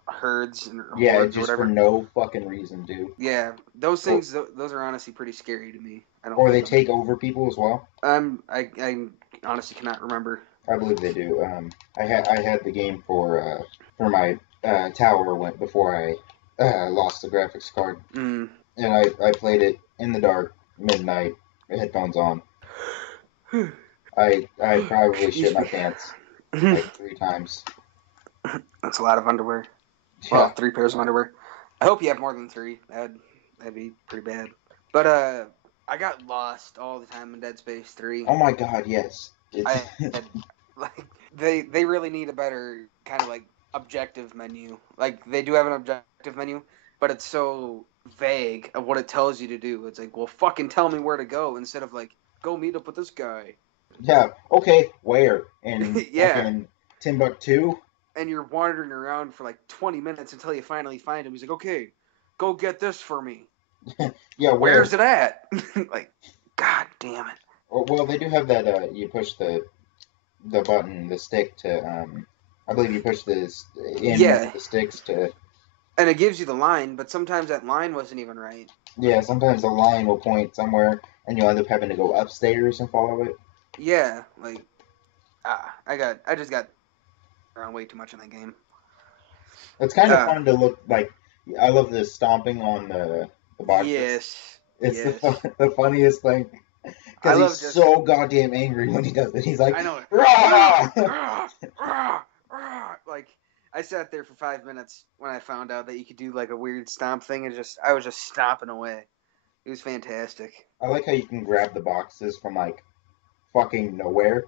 herds and Yeah, hordes or just for whatever? no fucking reason, dude. Yeah, those Or, things. Those are honestly pretty scary to me. I don't or like they them. take over people as well. I honestly cannot remember. I believe they do. I had the game for my tower went before I lost the graphics card, Mm. and I played it in the dark, midnight, headphones on. I probably shit Excuse my me. pants like 3 times. That's a lot of underwear. Well, Yeah. 3 pairs of underwear. I hope you have more than three. That'd be pretty bad. But I got lost all the time in Dead Space 3. Oh my God, yes. It's I had like they really need a better kind of like objective menu. Like they do have an objective menu, but it's so vague of what it tells you to do. It's like, well, fucking tell me where to go instead of like go meet up with this guy. yeah. Okay, where? And Yeah. fucking Timbuktu. and you're wandering around for like 20 minutes until you finally find him. He's like, okay, go get this for me. Yeah, where? Where's it at? Like, god damn it. Well, they do have that. You push the button, the stick to. I believe you push in one Yeah, of the sticks to. and it gives you the line, but sometimes that line wasn't even right. Yeah, sometimes the line will point somewhere, and you'll end up having to go upstairs and follow it. Yeah, like, I just got around way too much in that game. It's kind of Uh, fun to look like. I love the stomping on the boxes. yes, It's yes. the funniest thing I because he's love just, so goddamn angry when he does it. He's like, I know, rah! like, I sat there for 5 minutes when I found out that you could do like a weird stomp thing, and I was just stomping away. It was fantastic. I like how you can grab the boxes from like fucking nowhere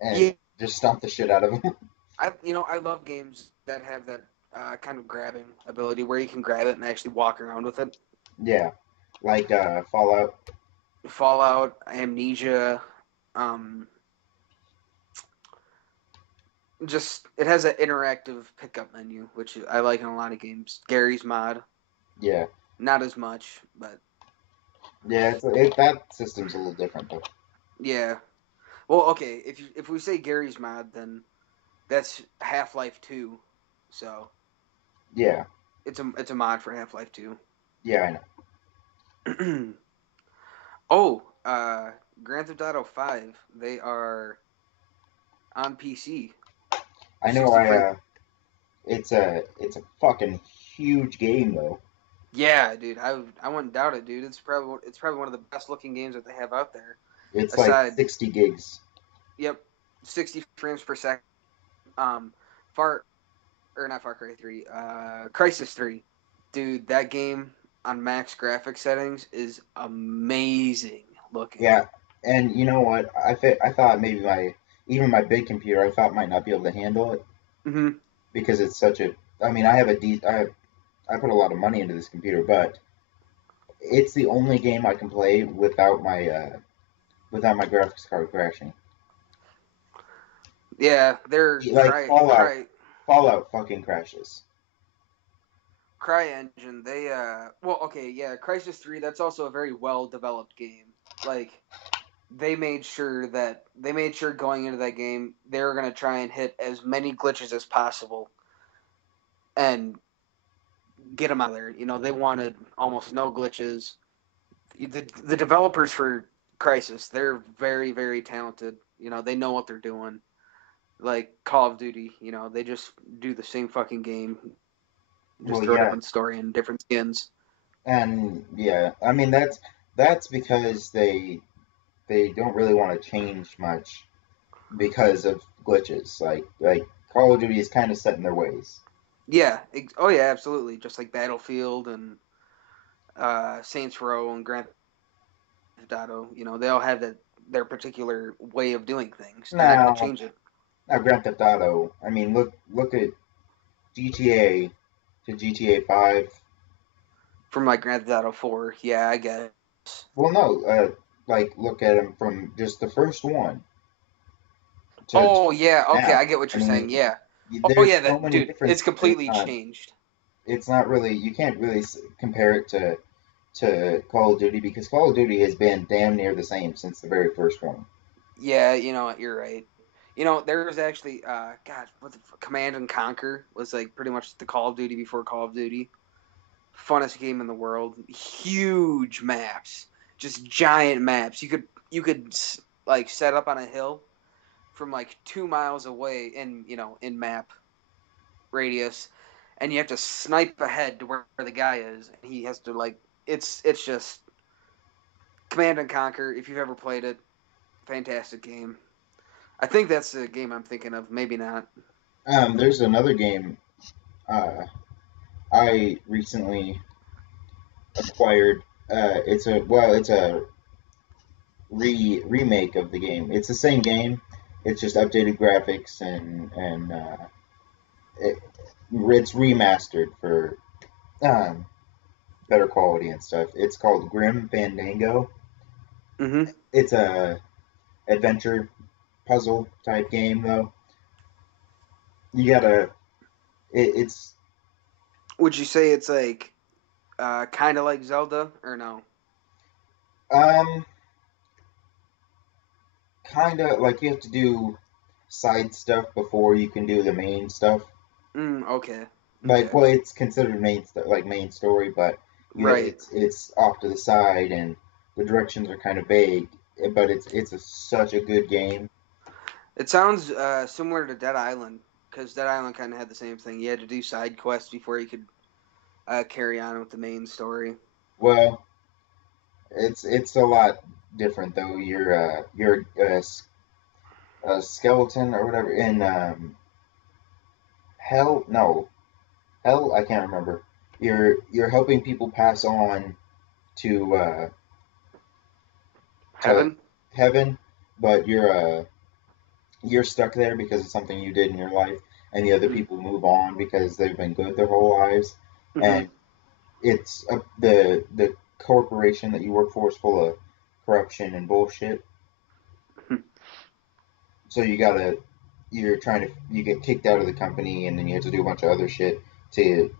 and Yeah, just stomp the shit out of them. I love games that have that kind of grabbing ability where you can grab it and actually walk around with it. Yeah, like Fallout. Fallout, Amnesia, um, just it has an interactive pickup menu, which I like in a lot of games. Gary's Mod, Yeah, not as much, but yeah. That system's a little different though. yeah. Well, okay, if we say Gary's Mod, then that's Half-Life 2, so Yeah, it's a mod for Half-Life 2. yeah. I know. Oh, Grand Theft Auto 5, they are on PC. I know. 60 frame. It's a fucking huge game though. Yeah, dude, I wouldn't doubt it, dude. It's probably one of the best looking games that they have out there. It's like Aside, 60 gigs. yep, 60 frames per second. Um, Far or not Far Cry 3, Crisis 3, dude, that game on max graphic settings is amazing looking. Yeah, and you know what? I thought maybe even my big computer I thought might not be able to handle it Hmm. because it's such a. I mean, I put a lot of money into this computer, but it's the only game I can play without my graphics card crashing. Yeah, they're Like Fallout fucking crashes. Cry Engine. They well, okay, yeah, Crisis 3. That's also a very well developed game. Like they made sure going into that game they were gonna try and hit as many glitches as possible and get them out of there. They wanted almost no glitches. The developers for Crisis, they're very very talented. They know what they're doing. Like Call of Duty, they just do the same fucking game, just Well, throw a yeah, different story and different skins. and yeah, I mean that's because they don't really want to change much because of glitches. Like Call of Duty is kind of set in their ways. Yeah. Oh yeah, absolutely. Just like Battlefield and Saints Row and Grand Theft Auto, they all have their particular way of doing things. They're not going to Now, change it now Grand Theft Auto. I mean, look at GTA to GTA 5. from like Grand Theft Auto 4. Yeah, I guess. Well, no, like look at them from just the first one to Oh yeah, okay, now. I get what I you're saying. mean, Yeah. Oh there's yeah, so that many dude, it's differences. completely changed. It's not really. You can't really compare it to Call of Duty because Call of Duty has been damn near the same since the very first one. Yeah, you're right. There was actually God, Command and Conquer was like pretty much the Call of Duty before Call of Duty. Funnest game in the world. Huge maps, just giant maps. You could like set up on a hill from like 2 miles away in map radius, and you have to snipe ahead to where the guy is, and he has to like it's just Command and Conquer. If you've ever played it, fantastic game. I think that's the game I'm thinking of. Maybe not. There's another game I recently acquired. It's a remake of the game. It's the same game. It's just updated graphics and it, it's remastered for um, better quality and stuff. It's called Grim Fandango. Mm-hmm. It's a adventure puzzle type game though. You gotta. It's Would you say it's like kind of like Zelda or no? um kind of like you have to do side stuff before you can do the main stuff. Okay. Like, Okay. well, it's considered main stuff, like main story, but Right. it's off to the side and the directions are kind of vague. But such a good game. It sounds similar to Dead Island because Dead Island kind of had the same thing. You had to do side quests before you could carry on with the main story. Well, it's a lot different though. You're a skeleton or whatever in hell. No, hell. I can't remember. You're helping people pass on to to Heaven. heaven, but you're stuck there because of something you did in your life, and the other people move on because they've been good their whole lives, Mm-hmm. and the corporation that you work for is full of corruption and bullshit. So you get kicked out of the company, and then you have to do a bunch of other shit to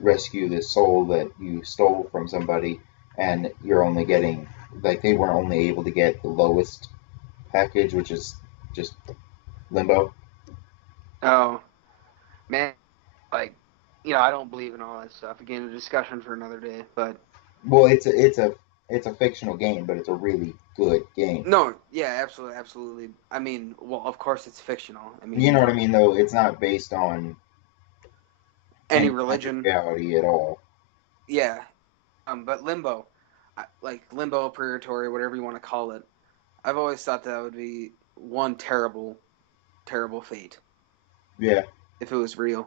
rescue this soul that you stole from somebody, and you're only getting like they were only able to get the lowest package, which is just limbo. Oh man, like I don't believe in all that stuff. Again, a discussion for another day. But Well, it's a fictional game, but it's a really good game. no, yeah, absolutely, absolutely. I mean, well, of course it's fictional. I You mean, know what I mean, though? It's not based on any any kind of religion, reality at all. yeah. But Limbo, like Limbo, Purgatory, whatever you want to call it. I've always thought that would be one terrible, terrible fate Yeah, if it was real.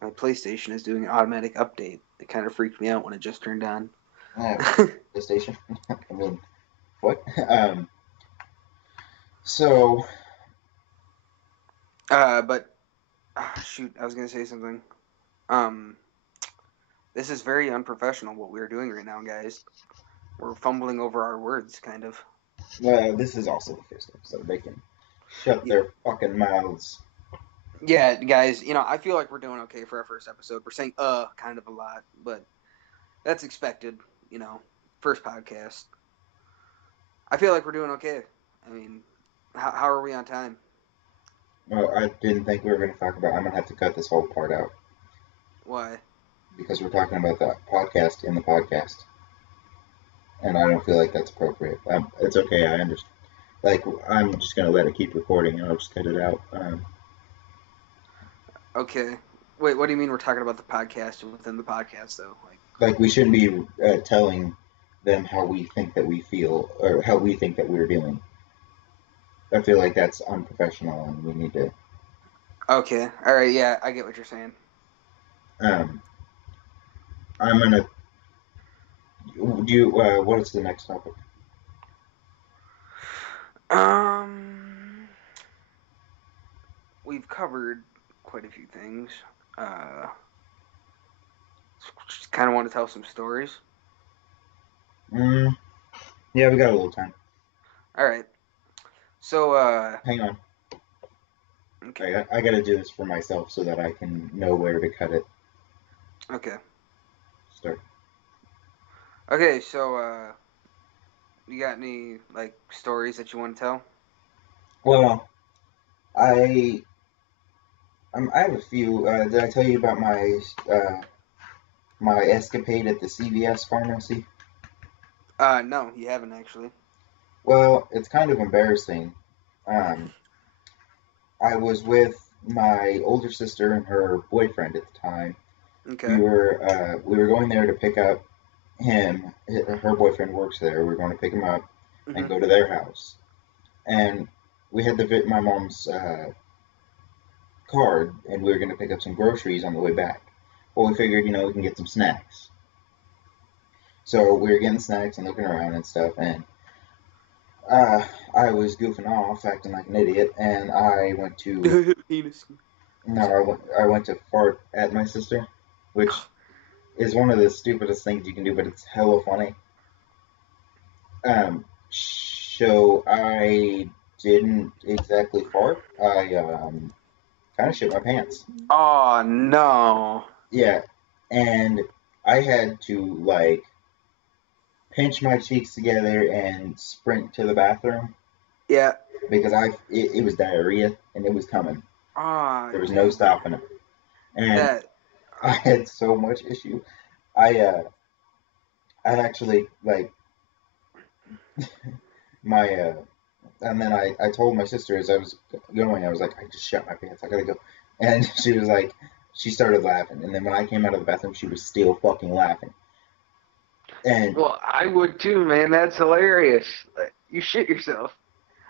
My PlayStation is doing an automatic update. It kind of freaked me out when it just turned on. fuck PlayStation. I mean, what? So, but shoot, I was gonna say something. Um, this is very unprofessional what we're doing right now, guys. We're fumbling over our words, kind of. this is also the first episode. They can shut their fucking mouths. Yeah, guys. I feel like we're doing okay for our first episode. We're saying kind of a lot, but that's expected. First podcast. I feel like we're doing okay. I mean, how are we on time? Well, I didn't think we were going to talk about. I'm going to have to cut this whole part out Why? because we're talking about the podcast in the podcast, and I don't feel like that's appropriate. It's okay. I understand. Like, I'm just going to let it keep recording, and I'll just cut it out. Okay. Wait, what do you mean we're talking about the podcast within the podcast though? Like we shouldn't be telling them how we think that we feel or how we think that we're doing. I feel like that's unprofessional, and we need to. Okay. All right. Yeah, I get what you're saying. Um, I'm gonna. Do you? What is the next topic? Um, we've covered quite a few things. Uh, just kind of want to tell some stories. Mm, yeah, we got a little time. All right. So, Hang on. okay. I got to do this for myself so that I can know where to cut it. Okay. Start. Okay. So, you got any stories that you want to tell? Well, I I have a few. Did I tell you about my escapade at the CVS pharmacy? No, you haven't actually. Well, it's kind of embarrassing. Um, I was with my older sister and her boyfriend at the time. Okay. We were going there to pick up him. Her boyfriend works there. We were going to pick him up and Mhm. go to their house. And we had my mom's card, and we were going to pick up some groceries on the way back. Well, we figured, we can get some snacks. So we were getting snacks and looking around and stuff, and uh, I was goofing off, acting like an idiot, and I went to Penis. no, I went to fart at my sister, which is one of the stupidest things you can do, but it's hella funny. So I didn't exactly fart. kind of shit my pants. Oh no. Yeah, and I had to like pinch my cheeks together and sprint to the bathroom Yeah. because it was diarrhea and it was coming. Ah, There was no dude. stopping it, and That. I had so much issue. I uh I actually like my and then I told my sister as I was going, I was like, I just shut my pants, I gotta go. And she was like, she started laughing. And then when I came out of the bathroom, she was still fucking laughing. And Well, I would too, man. That's hilarious. Like, you shit yourself.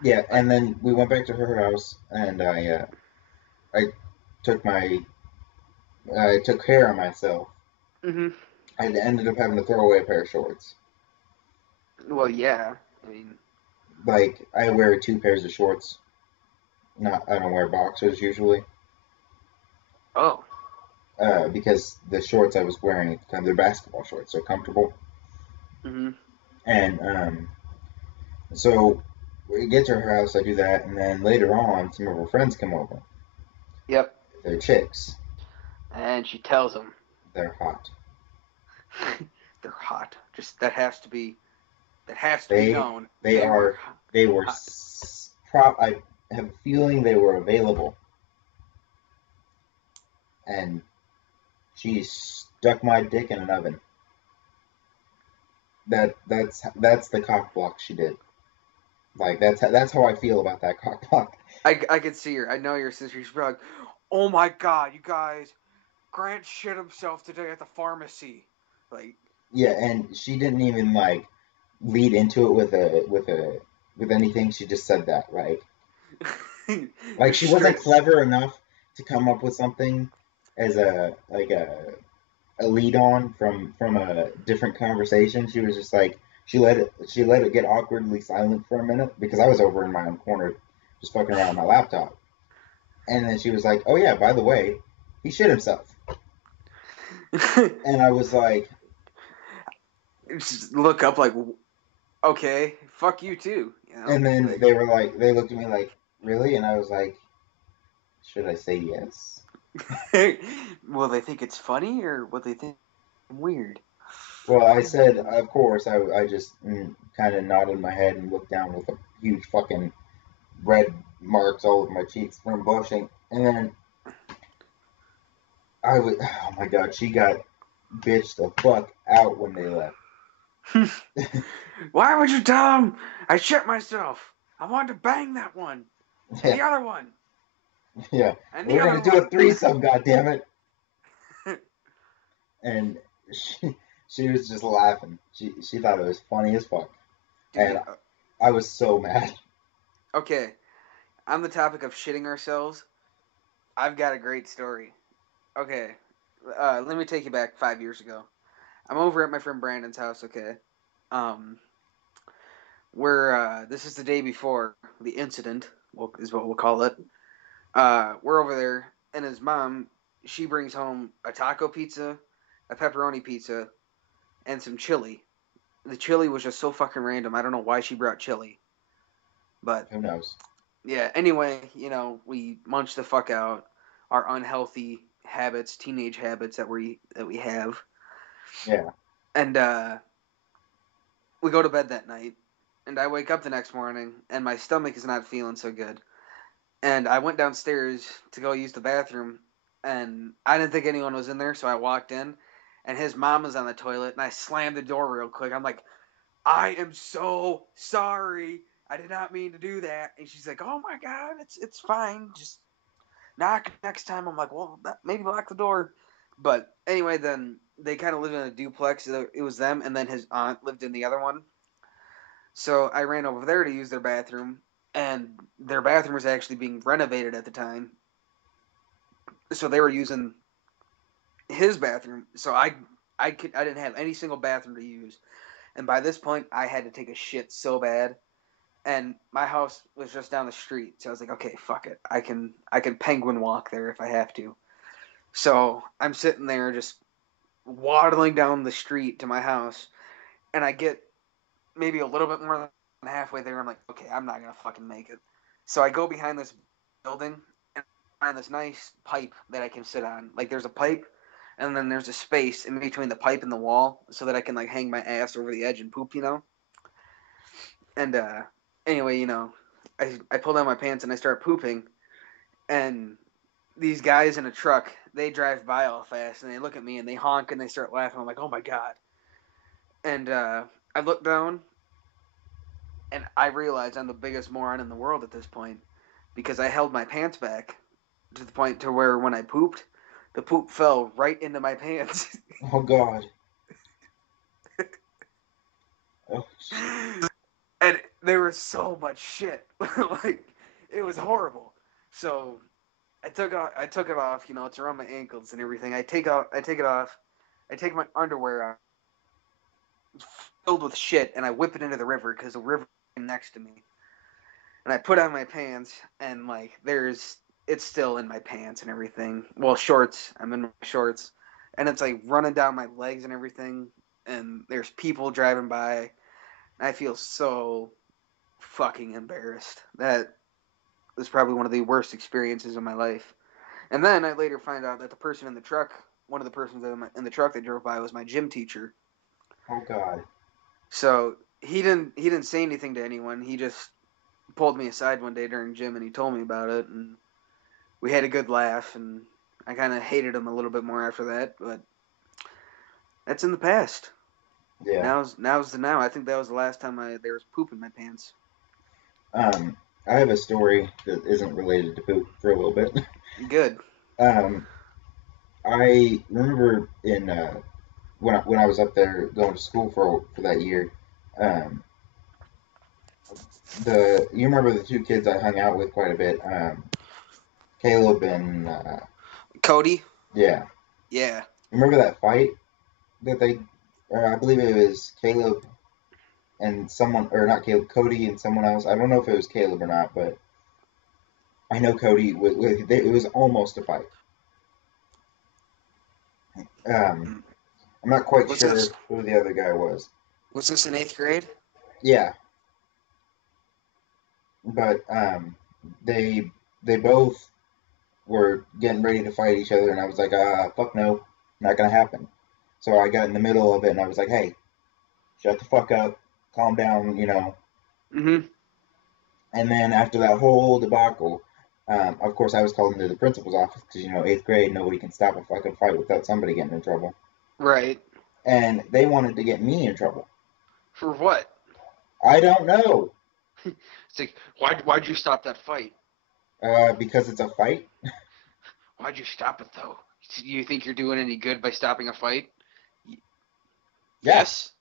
yeah, Like. and then we went back to her house, and I took my I took care of myself. Mm-hmm. I ended up having to throw away a pair of shorts. Well, yeah. I mean, Like I wear two pairs of shorts. Not I don't wear boxers usually. oh, Because the shorts I was wearing at the time, they're basketball shorts, they're comfortable. Mm-hmm. And so we get to her house, I do that, and then later on, some of her friends come over. yep. They're chicks. And she tells him. They're hot. They're hot. Just that has to be. That has to be They known. they They were are they were hot. I have a feeling they were available, and she stuck my dick in an oven. That's the cock block she did. Like that's how I feel about that cock block. I could see her. I know your sister. She's like, oh my god, you guys. Grant shit himself today at the pharmacy. Like. Yeah, and she didn't even like lead into it with anything. She just said that like Just she wasn't straight. clever enough to come up with something as a lead on from a different conversation. She was just like she let it get awkwardly silent for a minute because I was over in my own corner just fucking around on my laptop. And then she was like, "Oh yeah, by the way, he shit himself." And I was like, Just look up like, okay, fuck you too. You know, and then like. they were like, they looked at me like, "Really?" And I was like, "Should I say yes?" Will they think it's funny or will they think I'm weird? Well, I said, of course. I just kind of nodded my head and looked down with a huge fucking red marks all over my cheeks from blushing. And then oh my god, she got bitched the fuck out when they left. Why would you tell him I shit myself? I wanted to bang that one. And Yeah, the other one. yeah. And the We're other gonna do a one. threesome, goddammit. And she was just laughing. She thought it was funny as fuck. And Dude, I was so mad. okay. On the topic of shitting ourselves, I've got a great story. Okay. Let me take you back 5 years ago. I'm over at my friend Brandon's house, okay? Um, this is the day before the incident, is what we'll call it. We're over there, and his mom, she brings home a taco pizza, a pepperoni pizza, and some chili. The chili was just so fucking random. I don't know why she brought chili, but Who knows? yeah. Anyway, we munch the fuck out our unhealthy habits, teenage habits that we have, Yeah. and we go to bed that night. And I wake up the next morning, and my stomach is not feeling so good. And I went downstairs to go use the bathroom, and I didn't think anyone was in there, so I walked in, and his mom was on the toilet, and I slammed the door real quick. I'm like, I am so sorry. I did not mean to do that. And she's like, oh my god, it's fine. Just knock next time. I'm like, well, maybe lock the door. But anyway, then they kind of lived in a duplex. It was them, and then his aunt lived in the other one. So I ran over there to use their bathroom, and their bathroom was actually being renovated at the time. So they were using his bathroom. So I didn't have any single bathroom to use. And by this point, I had to take a shit so bad. And my house was just down the street, so I was like, okay, fuck it. I can penguin walk there if I have to. So I'm sitting there just waddling down the street to my house, and I get maybe a little bit more than halfway there. I'm like, okay, I'm not gonna fucking make it. So I go behind this building, and find this nice pipe that I can sit on. Like there's a pipe, and then there's a space in between the pipe and the wall, so that I can like hang my ass over the edge and poop. And anyway, I pull down my pants and I start pooping, and these guys in a truck, they drive by all fast and they look at me and they honk and they start laughing. I'm like, oh my god. And I look down and I realize I'm the biggest moron in the world at this point, because I held my pants back to the point to where when I pooped, the poop fell right into my pants. Oh God. Oh, And there was so much shit. Like it was horrible. So I took it off, it's around my ankles and everything. I take it off. I take my underwear off, filled with shit, and I whip it into the river because the river is next to me. And I put on my pants, and like it's still in my pants and everything. Well, shorts. I'm in my shorts, and it's like running down my legs and everything. And there's people driving by. And I feel so fucking embarrassed. That was probably one of the worst experiences of my life. And then I later find out that the person in the truck, one of the persons in the truck that drove by, was my gym teacher. oh God. So he didn't say anything to anyone. He just pulled me aside one day during gym and he told me about it, and we had a good laugh, and I kind of hated him a little bit more after that, but that's in the past. Yeah. Now's the now. I think that was the last time there was poop in my pants. I have a story that isn't related to poop for a little bit. Good. I remember in when I was up there going to school for that year, um, you remember the two kids I hung out with quite a bit, Caleb and Cody? yeah. Yeah. Remember that fight that I believe it was Caleb and someone, or not Caleb, Cody and someone else. I don't know if it was Caleb or not, but I know Cody. It was almost a fight. Mm. I'm not quite Was sure this who the other guy was. was this in 8th grade? Yeah, but they both were getting ready to fight each other, and I was like, fuck no, not gonna happen. So I got in the middle of it, and I was like, hey, shut the fuck up, calm down, Mm-hmm. And then after that whole debacle, of course, I was called into the principal's office because 8th grade, nobody can stop a fucking fight without somebody getting in trouble. Right. And they wanted to get me in trouble. For what? I don't know. It's like, why'd you stop that fight? Because it's a fight. Why'd you stop it though? You think you're doing any good by stopping a fight? Yes.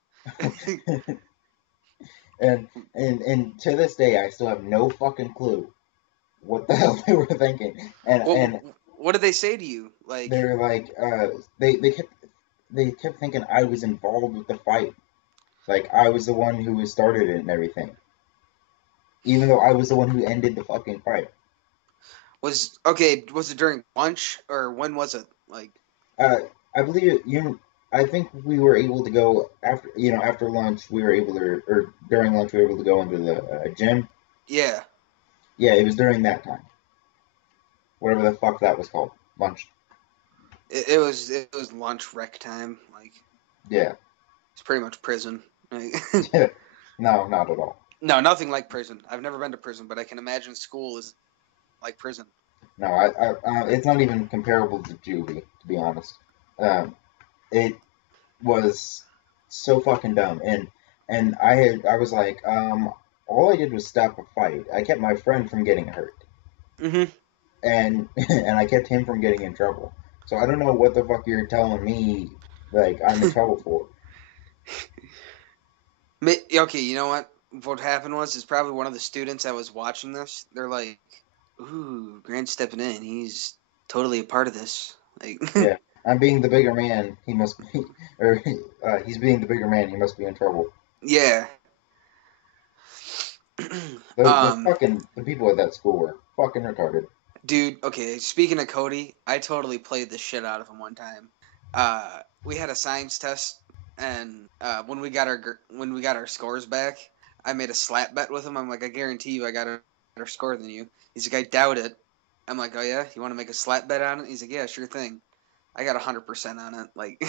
and to this day, I still have no fucking clue what the hell they were thinking. And what did they say to you? Like, they were like, they kept thinking I was involved with the fight, like I was the one who started it and everything, even though I was the one who ended the fucking fight. was it during lunch or when was it? Like, I believe I think we were able to go after lunch. We were able to, or during lunch, we were able to go into the gym. yeah. Yeah, it was during that time. Whatever the fuck that was called, lunch. It was lunch rec time. Like, Yeah. it's pretty much prison. Like, No, not at all. no, nothing like prison. I've never been to prison, but I can imagine school is like prison. No, it's not even comparable to juvie, to be honest. It was so fucking dumb, and I was like, all I did was stop a fight. I kept my friend from getting hurt, Mm-hmm. and and I kept him from getting in trouble. So I don't know what the fuck you're telling me, like I'm in trouble for. Okay, you know what? What happened was, is probably one of the students that was watching this. They're like, "Ooh, Grant's stepping in. He's totally a part of this." Like, Yeah, I'm being the bigger man. He must be, or he's being the bigger man. He must be in trouble. yeah. The people at that school were fucking retarded. Dude, okay, speaking of Cody, I totally played the shit out of him one time. We had a science test, and when we got our scores back, I made a slap bet with him. I'm like, I guarantee you I got a better score than you. He's like, I doubt it. I'm like, oh yeah, you want to make a slap bet on it? He's like, yeah, sure thing. I got 100% on it. Like,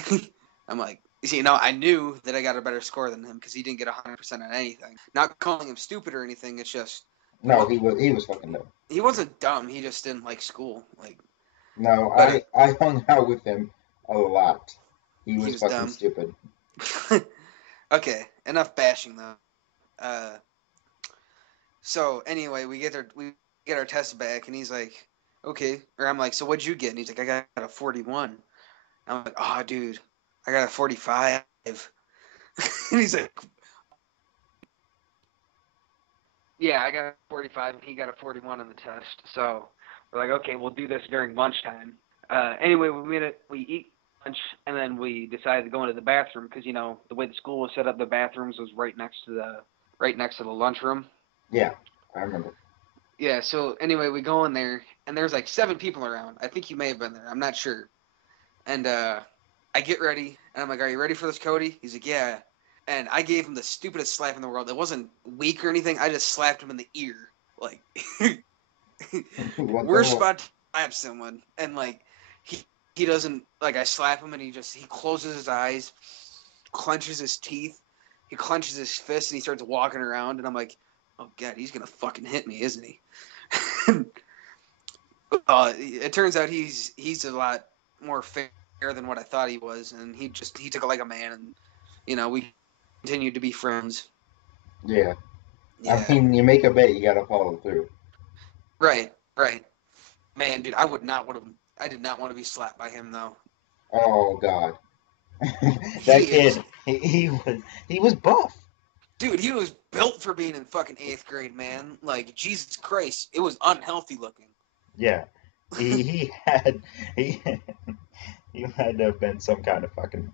I'm like, you know, I knew that I got a better score than him because he didn't get 100% on anything. Not calling him stupid or anything. It's just No, what he was fucking dumb. he wasn't dumb. He just didn't like school. Like, No, but I hung out with him a lot. He he was was fucking dumb. stupid. Okay, enough bashing though. Uh, so anyway, we get our test back, and he's like, okay, or I'm like, so what'd you get? And he's like, I got a 41. I'm like, oh, dude, I got a 45. And he's like, yeah, I got a 45, and he got a 41 on the test. So we're like, okay, we'll do this during lunchtime. Anyway, we eat lunch, and then we decided to go into the bathroom because, you know, the way the school was set up, the bathrooms was right next to the lunchroom. Yeah, I remember. Yeah, so anyway, we go in there, and there's like 7 people around. I think you may have been there. I'm not sure. And I get ready, and I'm like, are you ready for this, Cody? He's like, yeah. And I gave him the stupidest slap in the world. It wasn't weak or anything. I just slapped him in the ear. Like, What the worst hell? spot to slap someone. And, like, he doesn't, like, I slap him, and he closes his eyes, clenches his teeth, he clenches his fist, and he starts walking around. And I'm like, oh, God, he's going to fucking hit me, isn't he? It turns out he's a lot more fair than what I thought he was, and he took it like a man, and we continued to be friends. Yeah. I Yeah, mean, you make a bet, you gotta follow through. right, right. Man, dude, I did not want to be slapped by him though. Oh God, that He is, kid, he was buff. dude. He was built for being in fucking 8th grade, man. Like Jesus Christ, it was unhealthy looking. Yeah, he had he he had to have been some kind of fucking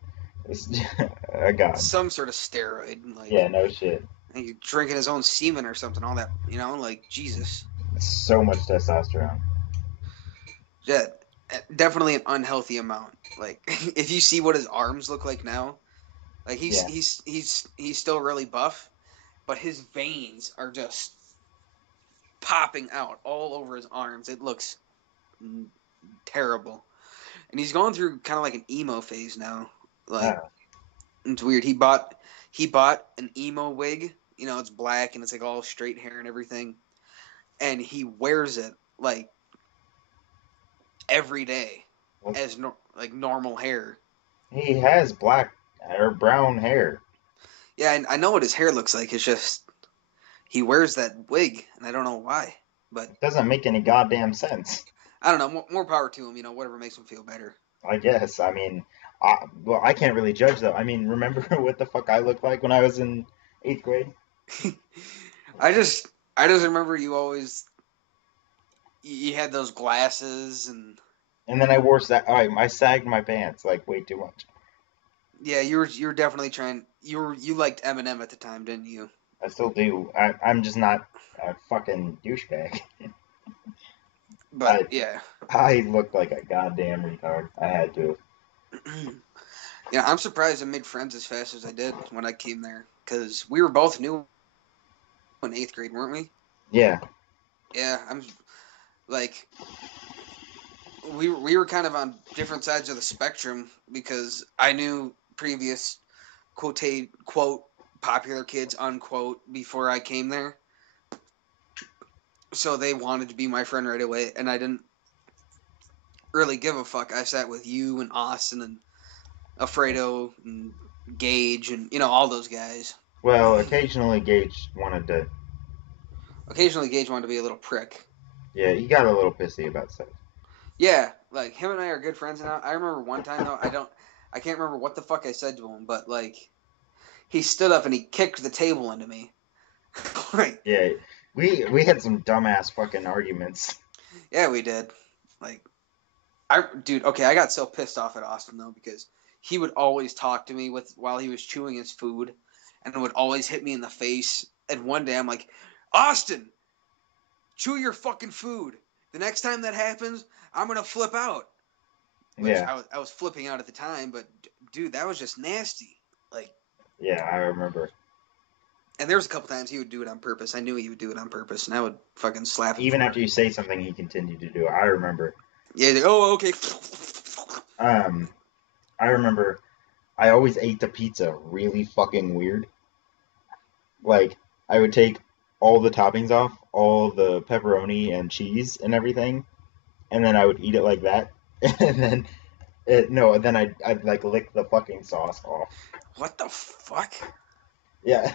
a god. Some sort of steroid, Yeah, like no shit. he drinking his own semen or something. All that, like Jesus. So much testosterone. Yeah, definitely an unhealthy amount. Like if you see what his arms look like now, like Yeah, he's still really buff, but his veins are just popping out all over his arms. It looks terrible. And he's going through kind of like an emo phase now. Like uh, it's weird. He bought an emo wig. It's black and it's like all straight hair and everything. And he wears it like every day what- as like normal hair. he has black or brown hair. Yeah, I know what his hair looks like. It's just he wears that wig, and I don't know why. But It doesn't make any goddamn sense. I don't know. More power to him. Whatever makes him feel better. I guess. I mean, well, I can't really judge though. I mean, remember what the fuck I looked like when I was in 8th grade? I just remember you had those glasses and And then I wore I sagged my pants like way too much. yeah, you were definitely trying. You liked Eminem at the time, didn't you? I still do. I'm just not a fucking douchebag. But I yeah, I looked like a goddamn retard. I had to. yeah. I'm surprised I made friends as fast as I did when I came there because we were both new in 8th grade, weren't we? Yeah. Yeah, I'm like we were kind of on different sides of the spectrum because I knew previous quote popular kids unquote before I came there, so they wanted to be my friend right away, and I didn't really give a fuck. I sat with you and Austin and Alfredo and Gage and all those guys. Well, occasionally Gage wanted to. Occasionally, Gage wanted to be a little prick. Yeah, he got a little pissy about stuff. Yeah, like him and I are good friends now. I remember one time though, I can't remember what the fuck I said to him, but like he stood up and he kicked the table into me. Like, Yeah, we had some dumbass fucking arguments. yeah, we did. Like, dude, okay, I got so pissed off at Austin though because he would always talk to me while he was chewing his food, and would always hit me in the face. And one day I'm like, Austin, chew your fucking food. The next time that happens, I'm gonna flip out. Which Yeah, I was flipping out at the time, but dude, that was just nasty. Like, yeah, I remember. And there was a couple times he would do it on purpose. I knew he would do it on purpose, and I would fucking slap him. Even for after it. you say something, he continued to do it. I remember. Yeah. Like, oh, okay. I remember. I always ate the pizza really fucking weird. Like I would take all the toppings off, all the pepperoni and cheese and everything, and then I would eat it like that, and then then I'd like lick the fucking sauce off. What the fuck? Yeah.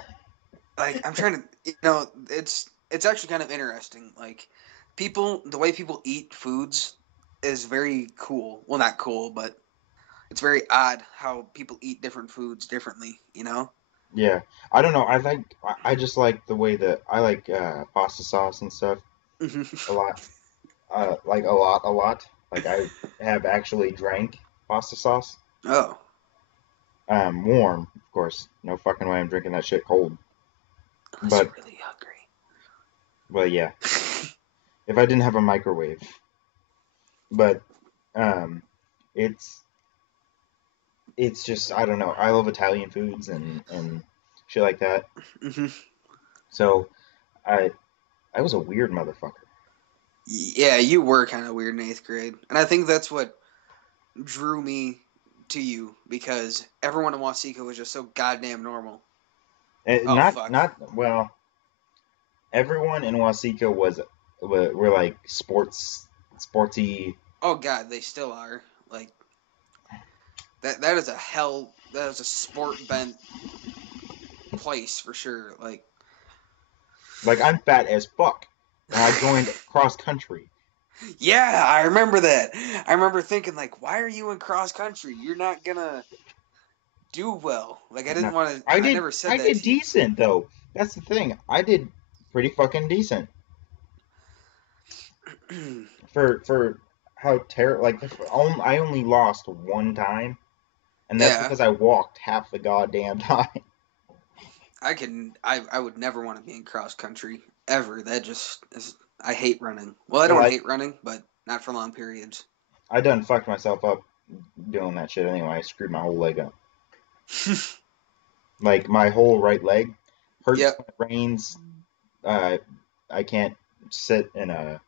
Like I'm trying to, it's actually kind of interesting. Like the way people eat foods is very cool. Well, not cool, but it's very odd how people eat different foods differently. Yeah. I don't know. I just like the way that I like pasta sauce and stuff a lot. Like a lot. Like I have actually drank pasta sauce. Oh, Warm, of course. No fucking way I'm drinking that shit cold. unless you're But really hungry. well, yeah. If I didn't have a microwave. But um it's it's just I don't know. I love Italian foods and shit like that. hmm So I I was a weird motherfucker. Yeah, you were kind of weird in 8th grade, and I think that's what drew me to you because everyone in Wasika was just so goddamn normal. Oh Not fuck. not well. Everyone in Wasika were like sportsy. Oh god, they still are. Like that is a hell. That is a sport bent place for sure. Like Like I'm fat as fuck, and I joined cross country. yeah, I remember that. I remember thinking like, why are you in cross country? You're not gonna do well. Like I didn't No, want to. I I did never said I that did to you. decent though. That's the thing. I did pretty fucking decent for how terrible. Like I only lost one time, and that's Yeah, because I walked half the goddamn time. I can. I would never want to be in cross country ever. That just is. I hate running. Well, I Well, don't hate running, but not for long periods. I done fucked myself up doing that shit anyway. I screwed my whole leg up. Like my whole right leg hurts Yep. when it rains. Uh, I can't sit in a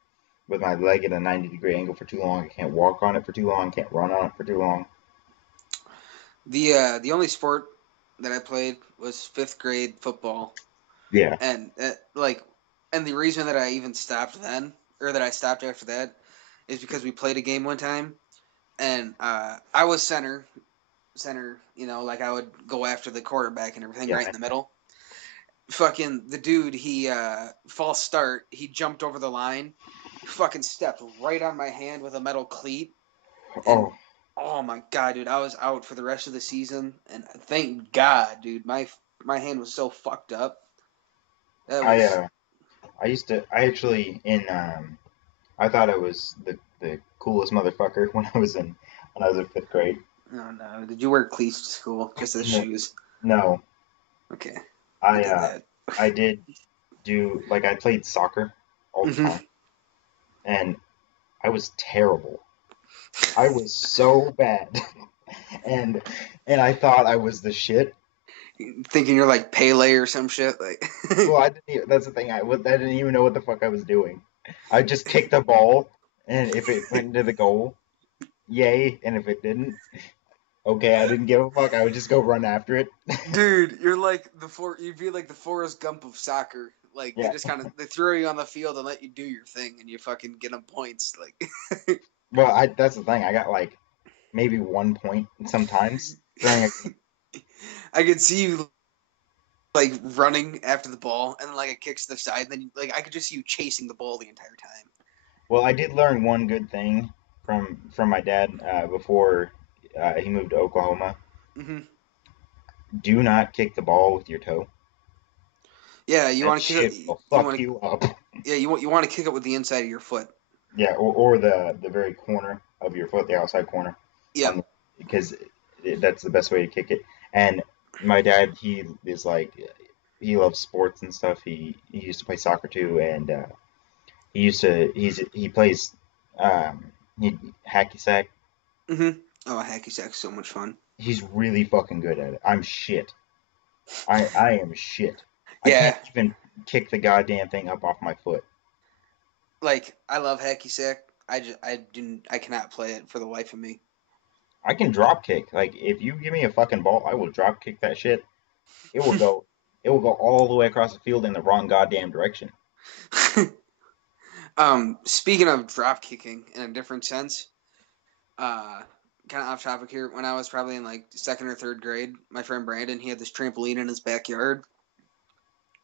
with my leg at a 90-degree angle for too long. I can't walk on it for too long. Can't run on it for too long. The only sport that I played was 5th grade football, Yeah. and and the reason that I even stopped then, or that I stopped after that, is because we played a game one time, and I was center. Like I would go after the quarterback and everything, Yeah. right in the middle. Fucking the dude, he false start. He jumped over the line, fucking stepped right on my hand with a metal cleat, and Oh, oh my god, dude, I was out for the rest of the season, and thank God, dude, my hand was so fucked up. That I was uh, I used to. I actually I thought I was the coolest motherfucker when I was in fifth grade. oh no. Did you wear cleats to school just as No, shoes? no, Okay, I I did uh, that. I did do like I played soccer all the hmm time, and I was terrible. I was so bad, and and I thought I was the shit. Thinking you're like Pele or some shit, like. Well, I didn't. That's the thing. I didn't even know what the fuck I was doing. I just kicked the ball, and if it went into the goal, yay! And if it didn't, okay, I didn't give a fuck. I would just go run after it. Dude, you're like you'd be like the Forrest Gump of soccer. Like they Yeah. just kind of they throw you on the field and let you do your thing, and you fucking get them points. Like Well, that's the thing. I got like maybe 1 point sometimes during a game. I could see you like running after the ball, and like it kicks to the side, and then like I could just see you chasing the ball the entire time. Well, I did learn one good thing from my dad before he moved to Oklahoma. hmm Do not kick the ball with your toe. Yeah, you That want to kick shit it. will You fuck want to. you up. Yeah, you want to kick it with the inside of your foot. Yeah, or the very corner of your foot, the outside corner, Yep. because that's the best way to kick it. And my dad, he is like, he loves sports and stuff. He used to play soccer too, and he plays he hacky sack. hmm Oh, hacky sack's so much fun. He's really fucking good at it. I'm shit. I am shit. I can't Yeah, even kick the goddamn thing up off my foot. like I love hacky sack. I cannot play it for the life of me. I can drop kick. Like if you give me a fucking ball, I will drop kick that shit. It will go. It will go all the way across the field in the wrong goddamn direction. Speaking of drop kicking in a different sense, uh, kind of off topic here. When I was probably in like second or third grade, my friend Brandon, he had this trampoline in his backyard,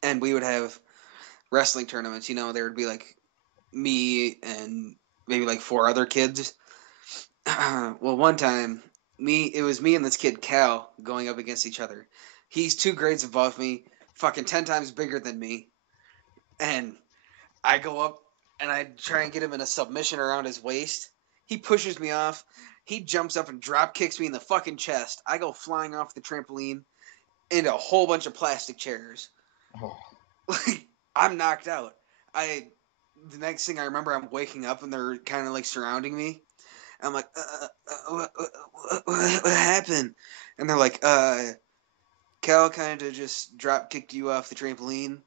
and we would have wrestling tournaments. There would be like me and maybe like four other kids. Well, one time, it was me and this kid Cal going up against each other. He's 2 grades above me, fucking 10 times bigger than me, and I go up and I try and get him in a submission around his waist. He pushes me off. He jumps up and drop kicks me in the fucking chest. I go flying off the trampoline into a whole bunch of plastic chairs. Oh, Like, I'm knocked out. The next thing I remember, I'm waking up and they're kind of like surrounding me. I'm like, what happened? And they're like, Cal kind of just drop kicked you off the trampoline.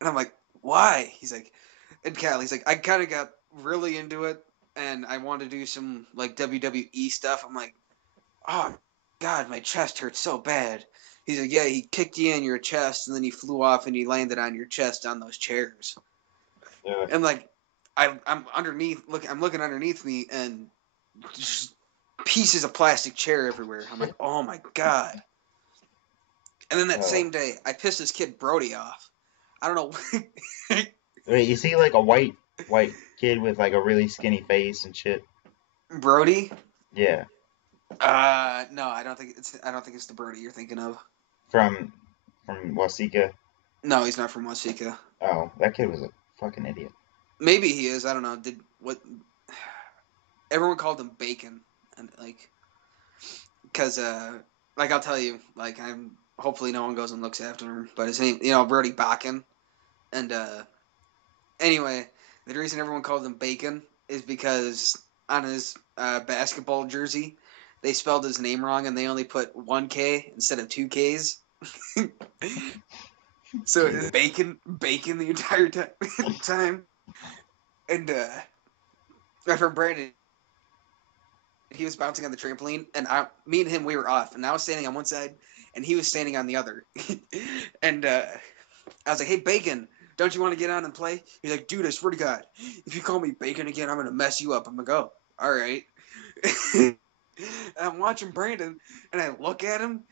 And I'm like, why? He's like, I kind of got really into it and I wanted to do some like WWE stuff. I'm like, oh, God, my chest hurts so bad. He's like, yeah, he kicked you in your chest and then he flew off and he landed on your chest on those chairs. yeah. And like, I'm underneath, I'm looking underneath me and just pieces of plastic chair everywhere. I'm like, oh my God. And then that Oh. same day, I pissed this kid Brody off. I don't know. Wait, you see like a white kid with like a really skinny face and shit? Brody? Yeah, No, I don't think it's the Brody you're thinking of. from Wasika. No, he's not from Wasika. Oh, that kid was a fucking idiot. Maybe he is. I don't know. Everyone called him Bacon, and like, because like I'll tell you, like I'm hopefully no one goes and looks after him, but his name, Brody Bakken, and anyway, the reason everyone called him Bacon is because on his basketball jersey, they spelled his name wrong and they only put 1K instead of 2Ks. So it was Jesus. bacon the entire time. And my friend Brandon, he was bouncing on the trampoline, and me and him, we were off, and I was standing on one side, and he was standing on the other. And I was like, "Hey, Bacon, don't you want to get on and play?" He's like, "Dude, I swear to God, if you call me Bacon again, I'm gonna mess you up." I'm gonna go, "All right." And I'm watching Brandon, and I look at him,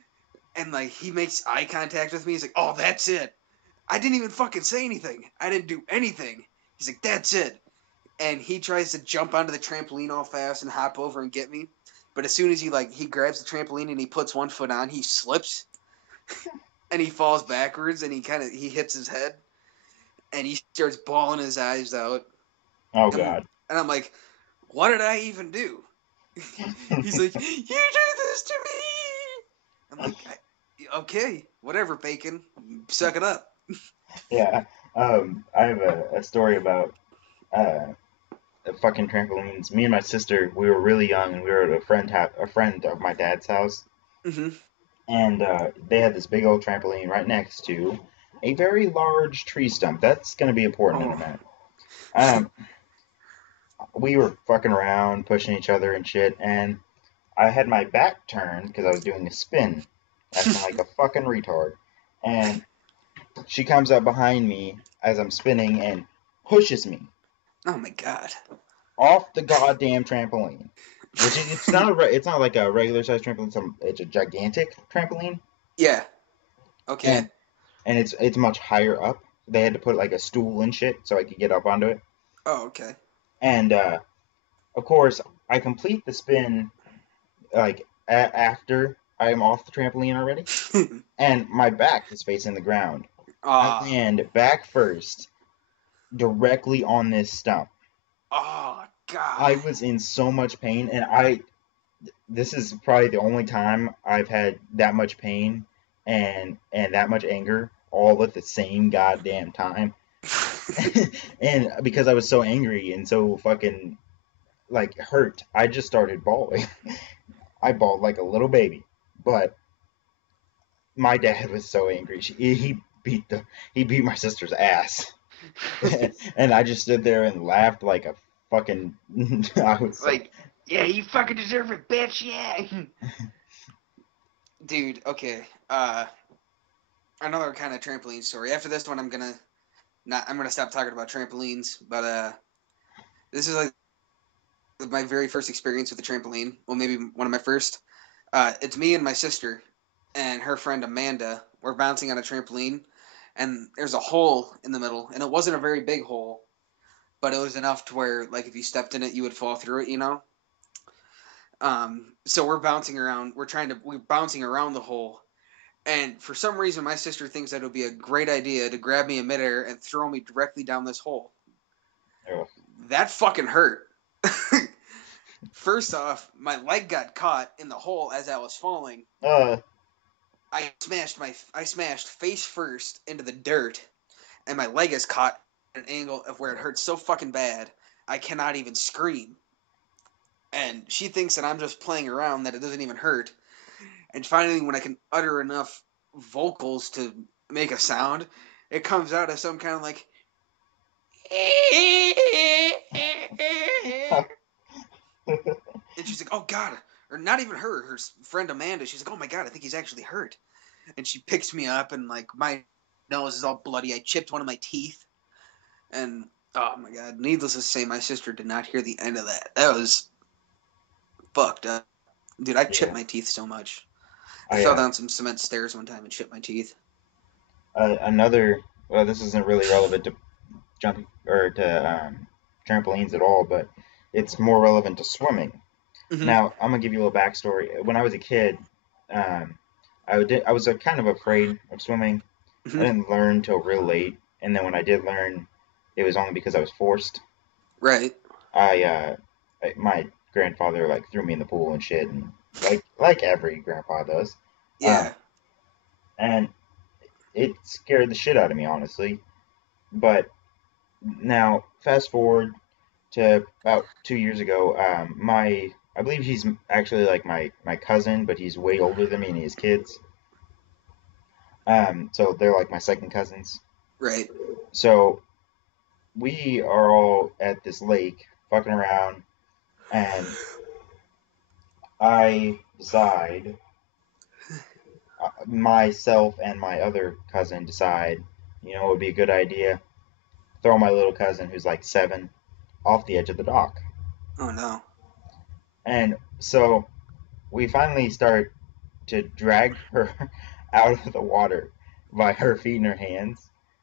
and like he makes eye contact with me. He's like, "Oh, that's it." I didn't even fucking say anything. I didn't do anything. He's like, "That's it." And he tries to jump onto the trampoline all fast and hop over and get me. But as soon as he grabs the trampoline and he puts one foot on, he slips and he falls backwards and he hits his head and he starts bawling his eyes out. Oh And, God. and I'm like, what did I even do? He's like, you did this to me. I'm like, okay, whatever, Bacon, suck it up. Yeah. I have a story about uh fucking trampolines. Me and my sister, we were really young, and we were at a friend of my dad's house, Mm-hmm. and they had this big old trampoline right next to a very large tree stump. That's going to be important in a Oh. minute. Um, we were fucking around, pushing each other and shit, and I had my back turned because I was doing a spin, acting like a fucking retard, and she comes up behind me as I'm spinning and pushes me Oh my God. off the goddamn trampoline. Which it's not like a regular size trampoline. It's a gigantic trampoline, Yeah. Okay. and it's much higher up. They had to put like a stool and shit so I could get up onto it. Oh, okay. And of course, I complete the spin like after I'm off the trampoline already, and my back is facing the ground. I Ah. land back first, directly on this stump. Oh I God. was in so much pain, and this is probably the only time I've had that much pain and that much anger all at the same goddamn time. And because I was so angry and so fucking like hurt, I just started bawling. I bawled like a little baby. But my dad was so angry. He beat my sister's ass, and I just stood there and laughed like a fucking. I was so. Like, yeah, you fucking deserve it, bitch. Yeah. Dude, okay. Another kind of trampoline story. After this one, I'm gonna stop talking about trampolines. But this is like my very first experience with a trampoline. Well, maybe one of my first. It's me and my sister and her friend Amanda. We're bouncing on a trampoline, and there's a hole in the middle, and it wasn't a very big hole, but it was enough to where, like, if you stepped in it, you would fall through it. So we're bouncing around. We're bouncing around the hole, and for some reason, my sister thinks that it would be a great idea to grab me in midair and throw me directly down this hole. Oh, That fucking hurt. First off, my leg got caught in the hole as I was falling. uh, I smashed face first into the dirt, and my leg is caught at an angle of where it hurts so fucking bad I cannot even scream. And she thinks that I'm just playing around, that it doesn't even hurt. And finally, when I can utter enough vocals to make a sound, it comes out as some kind of like. And she's like, "Oh God," or not even her friend Amanda. She's like, "Oh my God, I think he's actually hurt." And she picks me up, and like my nose is all bloody. I chipped one of my teeth, and oh my God, needless to say, my sister did not hear the end of that. That was fucked up, dude. I chipped yeah. my teeth so much. I I fell down some cement stairs one time and chipped my teeth. another. Well, this isn't really relevant to jumping or to trampolines at all, but it's more relevant to swimming. Mm-hmm. Now, I'm gonna give you a little backstory. When I was a kid, um, I was kind of afraid of swimming. I Mm-hmm. didn't learn till real late, and then when I did learn, it was only because I was forced. Right. My grandfather like threw me in the pool and shit, and like every grandpa does, um, Yeah. and it scared the shit out of me, honestly. But now, fast forward to about 2 years ago, my I believe he's actually like my cousin, but he's way older than me and he has kids. So they're like my second cousins. Right. So we are all at this lake fucking around, and I decide, myself and my other cousin decide, it would be a good idea, throw my little cousin who's like 7 off the edge of the dock. Oh no. And so we finally start to drag her out of the water by her feet and her hands.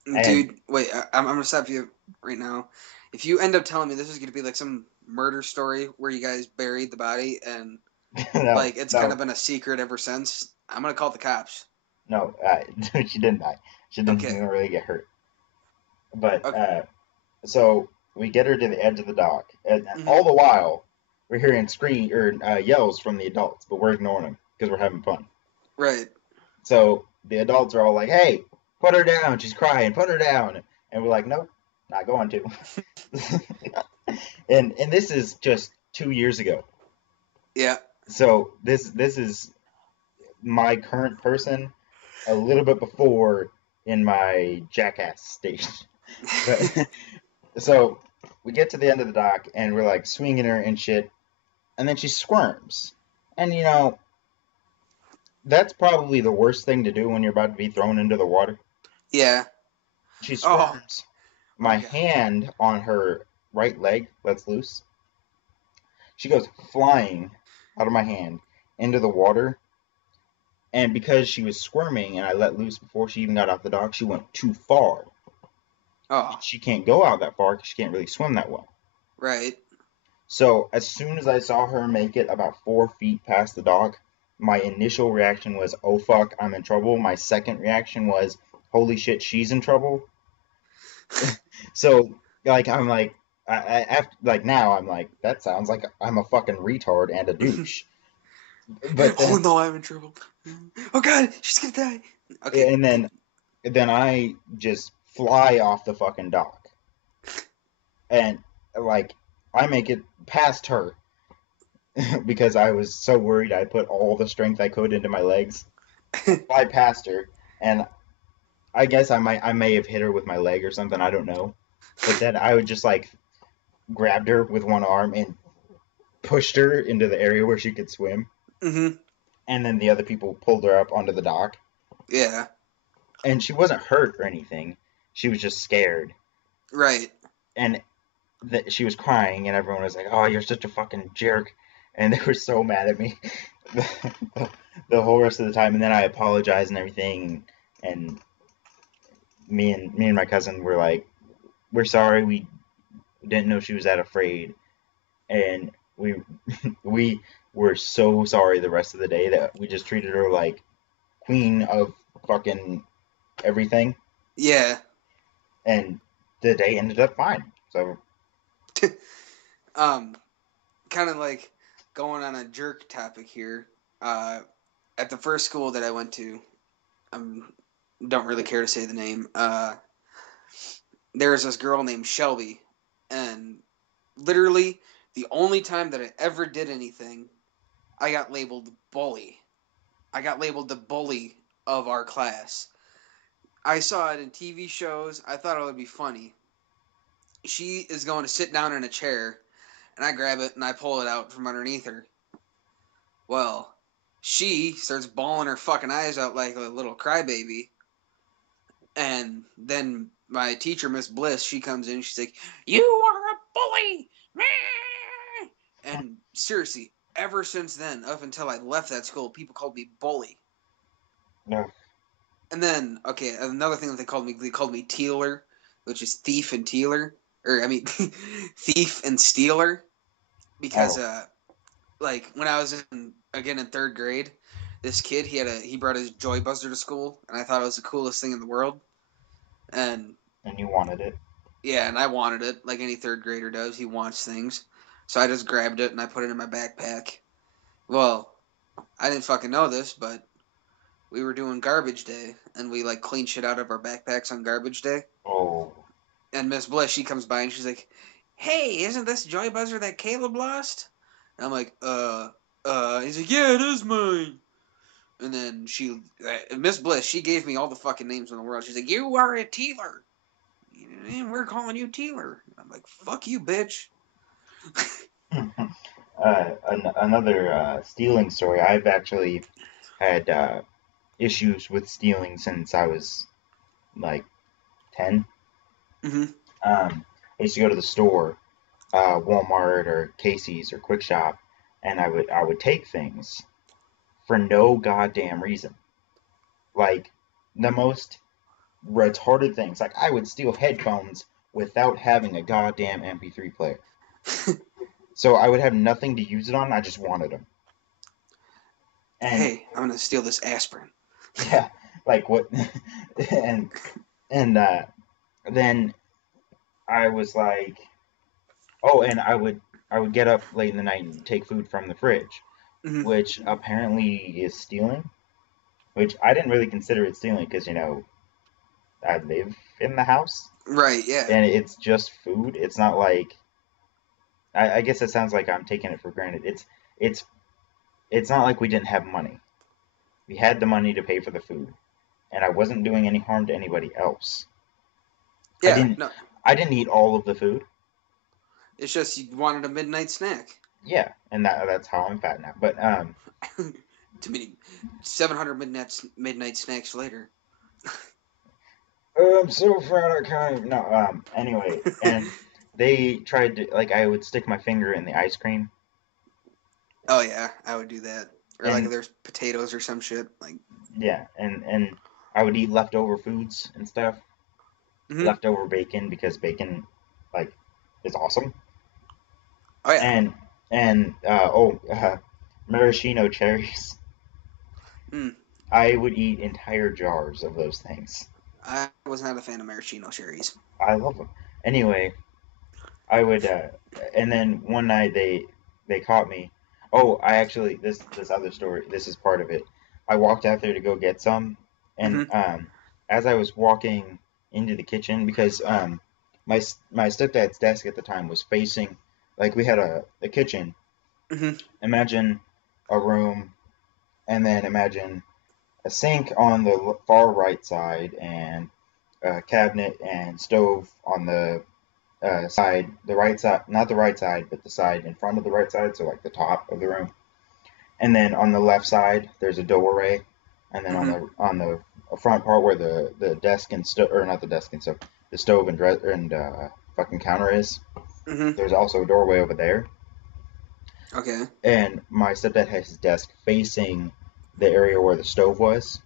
And Dude, wait, I'm gonna stop you right now. If you end up telling me this is gonna be like some murder story where you guys buried the body and no, like it's kind of no, been a secret ever since, I'm gonna call the cops. no, she didn't die. She didn't Okay. really get hurt. But Okay. so we get her to the edge of the dock, and Hmm. all the while we're hearing scream or yells from the adults, but we're ignoring them because we're having fun. Right. So the adults are all like, "Hey, put her down. She's crying. Put her down." And we're like, "Nope, not going to." And this is just 2 years ago. Yeah. So this is my current person a little bit before in my jackass stage. But so we get to the end of the dock and we're like swinging her and shit, and then she squirms. And that's probably the worst thing to do when you're about to be thrown into the water. Yeah. She Oh. squirms. Oh My God. hand on her right leg lets loose. She goes flying out of my hand into the water. And because she was squirming and I let loose before she even got off the dock, she went too far. Oh. She can't go out that far because she can't really swim that well. Right. So as soon as I saw her make it about 4 feet past the dock, my initial reaction was, "Oh fuck, I'm in trouble." My second reaction was, "Holy shit, she's in trouble." So like I'm like, after, like now I'm like, that sounds like I'm a fucking retard and a douche. But Oh then no, I'm in trouble. Oh God, she's gonna die. Okay. and then I just fly off the fucking dock, and like I make it past her because I was so worried I put all the strength I could into my legs. fly past her, and I guess I may have hit her with my leg or something. I don't know, but then I would just like grabbed her with one arm and pushed her into the area where she could swim, Mm-hmm. and then the other people pulled her up onto the dock, Yeah. and she wasn't hurt or anything. She was just scared, Right. and she was crying, and everyone was like, "Oh, you're such a fucking jerk," and they were so mad at me the whole rest of the time. And then I apologized and everything, and me and my cousin were like, "We're sorry. We didn't know she was that afraid," and we we were so sorry the rest of the day that we just treated her like queen of fucking everything, Yeah. and the day ended up fine. So um, kind of like going on a jerk topic here. Uh, at the first school that I went to, don't really care to say the name. There was this girl named Shelby, and literally the only time that I ever did anything, I got labeled bully. I got labeled the bully of our class. I saw it in TV shows. I thought it would be funny. She is going to sit down in a chair, and I grab it and I pull it out from underneath her. Well, she starts bawling her fucking eyes out like a little crybaby. And then my teacher, Miss Bliss, she comes in. She's like, "You are a bully!" And seriously, ever since then, up until I left that school, people called me bully. no. And then, okay, another thing that they called me Tealer, which is thief and tealer, or I mean, thief and stealer, because Oh, like when I was in third grade, this kid he brought his joy buzzer to school, and I thought it was the coolest thing in the world, and and you wanted it. yeah, and I wanted it like any third grader does. He wants things, so I just grabbed it and I put it in my backpack. Well, I didn't fucking know this, but we were doing garbage day, and we like clean shit out of our backpacks on garbage day. Oh, And Miss Bliss, she comes by and she's like, "Hey, isn't this joy buzzer that Caleb lost?" And I'm like, He's like, "Yeah, it is mine." And then Miss Bliss, she gave me all the fucking names in the world. She's like, "You are a Tealer. We're calling you Tealer." I'm like, "Fuck you, bitch." another stealing story. I've actually had issues with stealing since I was like 10. Mm-hmm. I used to go to the store, Walmart or Casey's or Quick Shop, and I would take things for no goddamn reason. Like the most retarded things. Like I would steal headphones without having a goddamn MP3 player. So I would have nothing to use it on. I just wanted them. And Hey, I'm gonna steal this aspirin. yeah, like what? and and then I was like, oh, and I would get up late in the night and take food from the fridge, Mm-hmm. which apparently is stealing. Which I didn't really consider it stealing because I live in the house Right? Yeah. and it's just food. It's not like I guess it sounds like I'm taking it for granted. It's it's not like we didn't have money. We had the money to pay for the food, and I wasn't doing any harm to anybody else. I Yeah. didn't No, I didn't eat all of the food. it's just you wanted a midnight snack. Yeah, and that's how I'm fat now. But Too many 700 midnight snacks later. I'm so fat I can't even. No, anyway, and they tried to like I would stick my finger in the ice cream, Oh yeah, I would do that. Or like if and there's potatoes or some shit. Like, yeah, and I would eat leftover foods and stuff, mm-hmm. leftover bacon because bacon like is awesome, Oh yeah. and maraschino cherries. Mm. I would eat entire jars of those things. I was not a fan of maraschino cherries. I love them. Anyway, I would, and then one night they caught me. Oh, I actually this other story. This is part of it. I walked out there to go get some, and Mm-hmm. as I was walking into the kitchen, because my stepdad's desk at the time was facing, like we had a kitchen. Mm-hmm. Imagine a room, and then imagine a sink on the far right side and a cabinet and stove on the side, the right side, not the right side, but the side in front of the right side, so like the top of the room. And then on the left side, there's a doorway, and then on the front part where the desk and or not the desk and stuff, the stove and fucking counter is, there's also a doorway over there. Okay. And my stepdad has his desk facing the area where the stove was.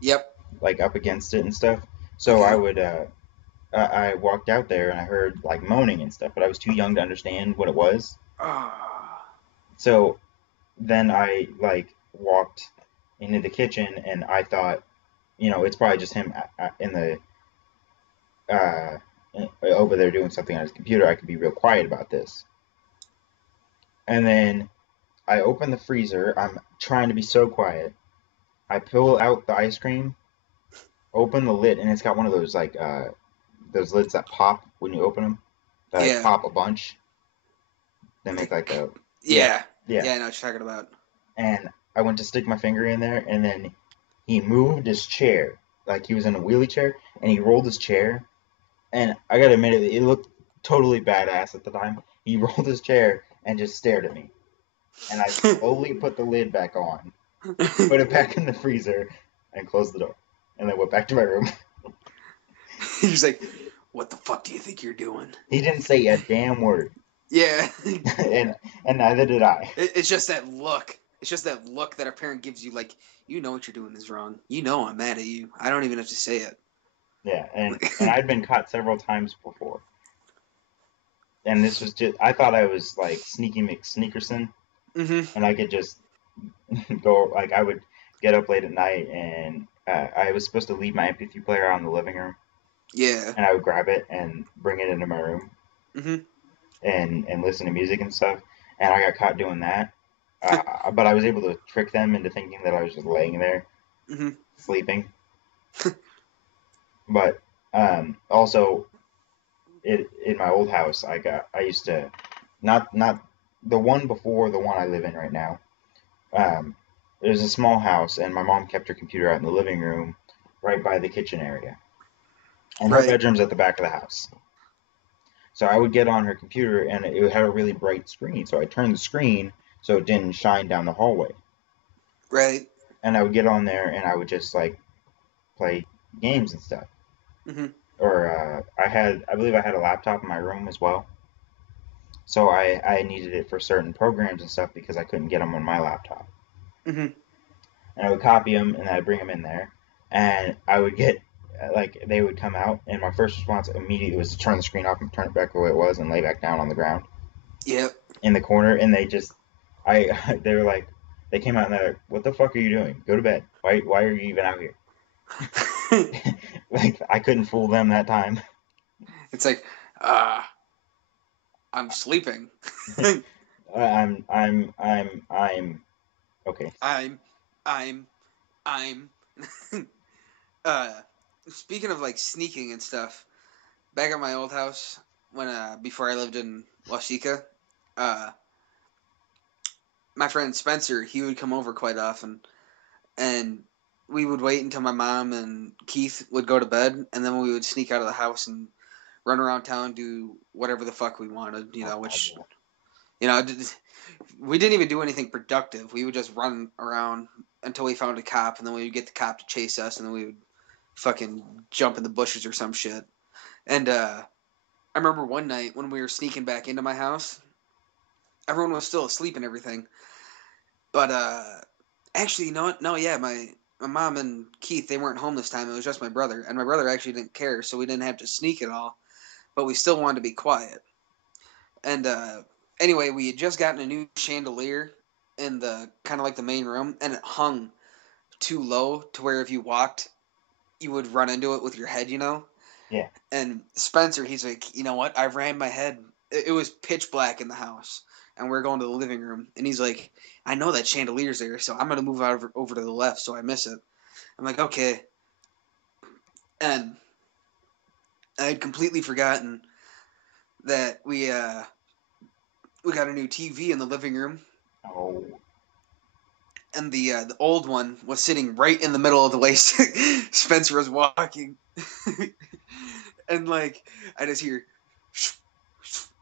Yep. Like up against it and stuff. So Okay. I would I walked out there and I heard like moaning and stuff, but I was too young to understand what it was. So then I like walked into the kitchen and I thought, it's probably just him in the over there doing something on his computer. I could be real quiet about this. And then I open the freezer. I'm trying to be so quiet. I pull out the ice cream, open the lid, and it's got one of those like those lids that pop when you open them. That like pop a bunch. They make like a yeah. I know what you're talking about. And I went to stick my finger in there, and then he moved his chair, like he was in a wheelie chair, and he rolled his chair. And I gotta admit, it looked totally badass at the time. He rolled his chair and just stared at me. And I slowly put the lid back on, put it back in the freezer, and closed the door. And then went back to my room. He's like, "What the fuck do you think you're doing?" He didn't say a damn word. Yeah. and neither did I. It's just that look. It's just that look that a parent gives you, like, you know what you're doing is wrong. You know I'm mad at you. I don't even have to say it. Yeah, and I'd been caught several times before. And this was just, I thought I was like Sneaky McSneakerson. And I could just go, like, I would get up late at night and I was supposed to leave my MP3 player out in the living room. Yeah. And I would grab it and bring it into my room and listen to music and stuff. And I got caught doing that. But I was able to trick them into thinking that I was just laying there, sleeping. But also, in my old house, I used to, not the one before the one I live in right now. It was a small house, and my mom kept her computer out in the living room, right by the kitchen area, and her bedroom's at the back of the house. So I would get on her computer, and it had a really bright screen. So I turned the screen so it didn't shine down the hallway. Right. And I would get on there, and I would just like play games and stuff. Or I believe I had a laptop in my room as well. So I needed it for certain programs and stuff because I couldn't get them on my laptop. And I would copy them and I'd bring them in there, and I would get like they would come out, and my first response immediately was to turn the screen off and turn it back the way it was and lay back down on the ground. Yep. In the corner, and they were like, they came out and they're like, "What the fuck are you doing? Go to bed. Why are you even out here?" Like I couldn't fool them that time. It's like, I'm sleeping. I'm okay. I'm speaking of like sneaking and stuff, back at my old house when before I lived in Wasika, my friend Spencer, he would come over quite often, and we would wait until my mom and Keith would go to bed, and then we would sneak out of the house and run around town, do whatever the fuck we wanted, which, we didn't even do anything productive. We would just run around until we found a cop, and then we would get the cop to chase us, and then we would fucking jump in the bushes or some shit. And I remember one night when we were sneaking back into my house, everyone was still asleep and everything. But actually, you know what? No, yeah, my mom and Keith, they weren't home this time. It was just my brother, and my brother actually didn't care, so we didn't have to sneak at all. But we still wanted to be quiet. And anyway, we had just gotten a new chandelier in the kind of like the main room, and it hung too low to where if you walked, you would run into it with your head, Yeah. And Spencer, he's like, you know what? I ran my head. It was pitch black in the house, and we're going to the living room. And he's like, I know that chandelier's there, so I'm gonna move over to the left so I miss it. I'm like, okay. And I had completely forgotten that we got a new TV in the living room. Oh. and the old one was sitting right in the middle of the way Spencer was walking, and like I just hear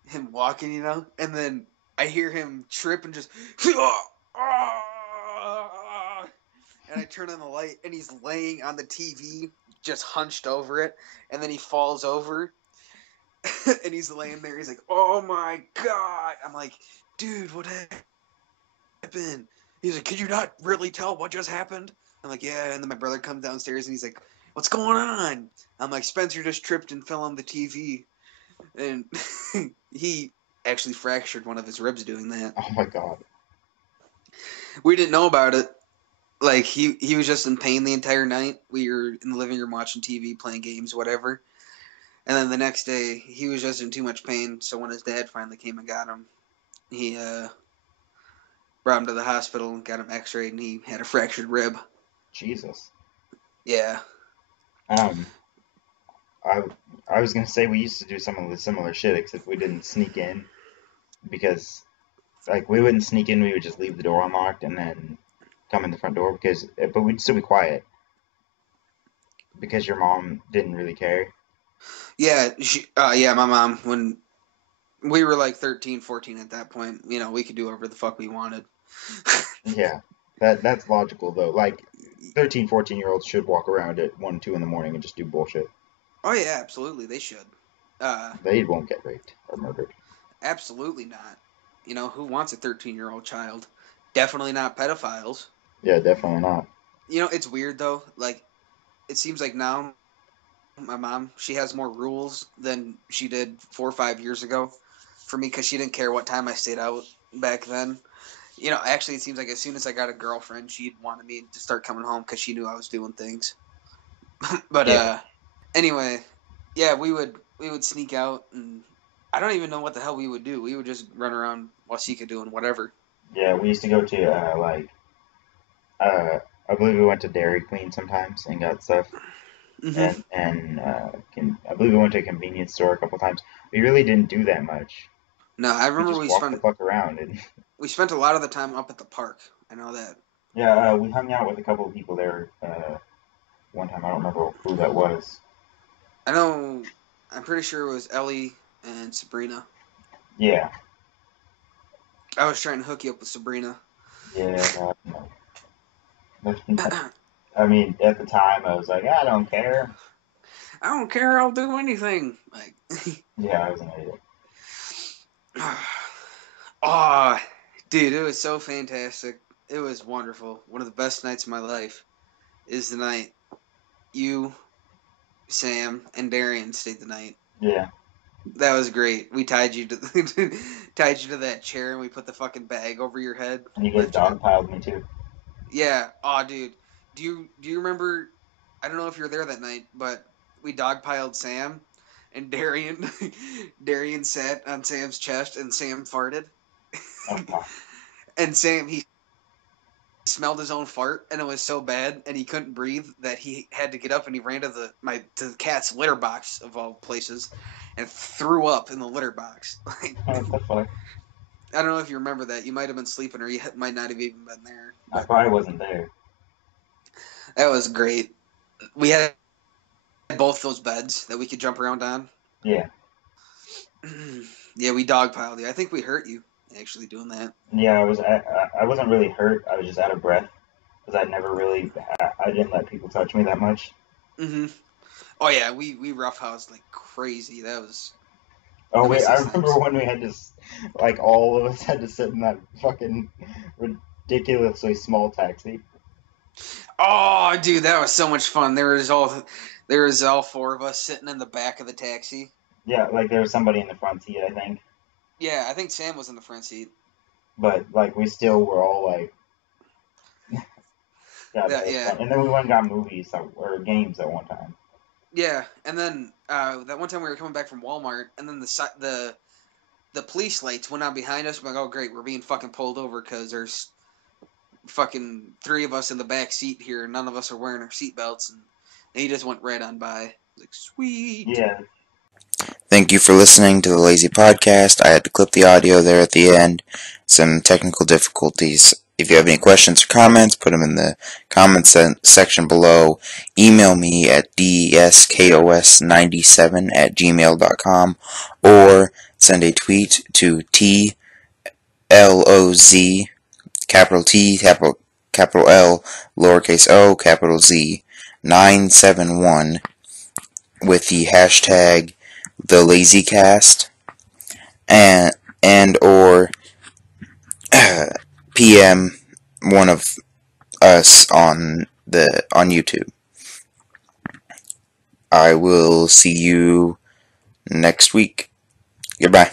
him walking, and then I hear him trip and just, and I turn on the light and he's laying on the TV, just hunched over it, and then he falls over, and he's laying there. He's like, "Oh my god!" I'm like, "Dude, what happened?" He's like, "Could you not really tell what just happened?" I'm like, "Yeah." And then my brother comes downstairs and he's like, "What's going on?" I'm like, "Spencer just tripped and fell on the TV," and he actually fractured one of his ribs doing that. Oh my god. We didn't know about it. Like he was just in pain the entire night. We were in the living room watching TV, playing games, whatever. And then the next day, he was just in too much pain. So when his dad finally came and got him, he brought him to the hospital and got him X-rayed, and he had a fractured rib. Jesus. Yeah. I was gonna say we used to do some of the similar shit, except we didn't sneak in because, like, we wouldn't sneak in. We would just leave the door unlocked and then come in the front door but we'd still be quiet because your mom didn't really care. Yeah. Yeah. My mom, when we were like 13, 14 at that point, we could do whatever the fuck we wanted. Yeah, that's logical though. Like 13, 14-year-olds should walk around at 1, 2 in the morning and just do bullshit. Oh yeah, absolutely, they should. They won't get raped or murdered. Absolutely not. Who wants a 13-year-old child? Definitely not pedophiles. Yeah, definitely not. It's weird though. Like, it seems like now my mom, she has more rules than she did 4 or 5 years ago for me, because she didn't care what time I stayed out back then. Actually, it seems like as soon as I got a girlfriend, she wanted me to start coming home because she knew I was doing things. But Yeah. Anyway, yeah, we would sneak out, and I don't even know what the hell we would do. We would just run around Wasika doing whatever. Yeah, we used to go to I believe we went to Dairy Queen sometimes and got stuff. Mm-hmm. I believe we went to a convenience store a couple times. We really didn't do that much. No, I We remember just walked the fuck around and we spent a lot of the time up at the park. I know that. yeah, we hung out with a couple of people there one time. I don't remember who that was. I know. I'm pretty sure it was Ellie and Sabrina. Yeah. I was trying to hook you up with Sabrina. Yeah. I mean, at the time, I was like, I don't care. I don't care. I'll do anything. Like, Yeah, I was an idiot. oh, dude, it was so fantastic. It was wonderful. One of the best nights of my life is the night you, Sam, and Darian stayed the night. Yeah. That was great. We tied you to tied you to that chair, and we put the fucking bag over your head. And you guys dogpiled me too. Yeah. Oh, dude. Do you remember? I don't know if you were there that night, but we dogpiled Sam, and Darian sat on Sam's chest, and Sam farted. Oh, And Sam, he smelled his own fart, and it was so bad, and he couldn't breathe, that he had to get up, and he ran to the cat's litter box of all places, and threw up in the litter box. what the fuck? I don't know if you remember that. You might have been sleeping, or you might not have even been there. I probably wasn't there. That was great. We had both those beds that we could jump around on. Yeah. Yeah, we dogpiled you. I think we hurt you actually doing that. Yeah, I wasn't really hurt. I was just out of breath because I didn't let people touch me that much. Mm-hmm. Oh yeah, we roughhoused like crazy. That was. Oh wait, I remember when we had to, like, all of us had to sit in that fucking ridiculously small taxi. Oh, dude, that was so much fun. There was all four of us sitting in the back of the taxi. Yeah, like there was somebody in the front seat, I think. Yeah, I think Sam was in the front seat. But like we still were all like, yeah, that was fun. And then we went and got movies or games at one time. Yeah, and then that one time we were coming back from Walmart, and then the police lights went on behind us. I'm like, oh great, we're being fucking pulled over because there's fucking 3 of us in the back seat here, and none of us are wearing our seatbelts, and he just went right on by. Like, sweet. Yeah. Thank you for listening to the Lazy Podcast. I had to clip the audio there at the end. Some technical difficulties. If you have any questions or comments, put them in the comments section below. Email me at dskos97@gmail.com or send a tweet to TLOZ, capital T, capital L, lowercase o, capital Z, 971 with the hashtag LazyCast and or PM one of us on YouTube. I will see you next week. Goodbye.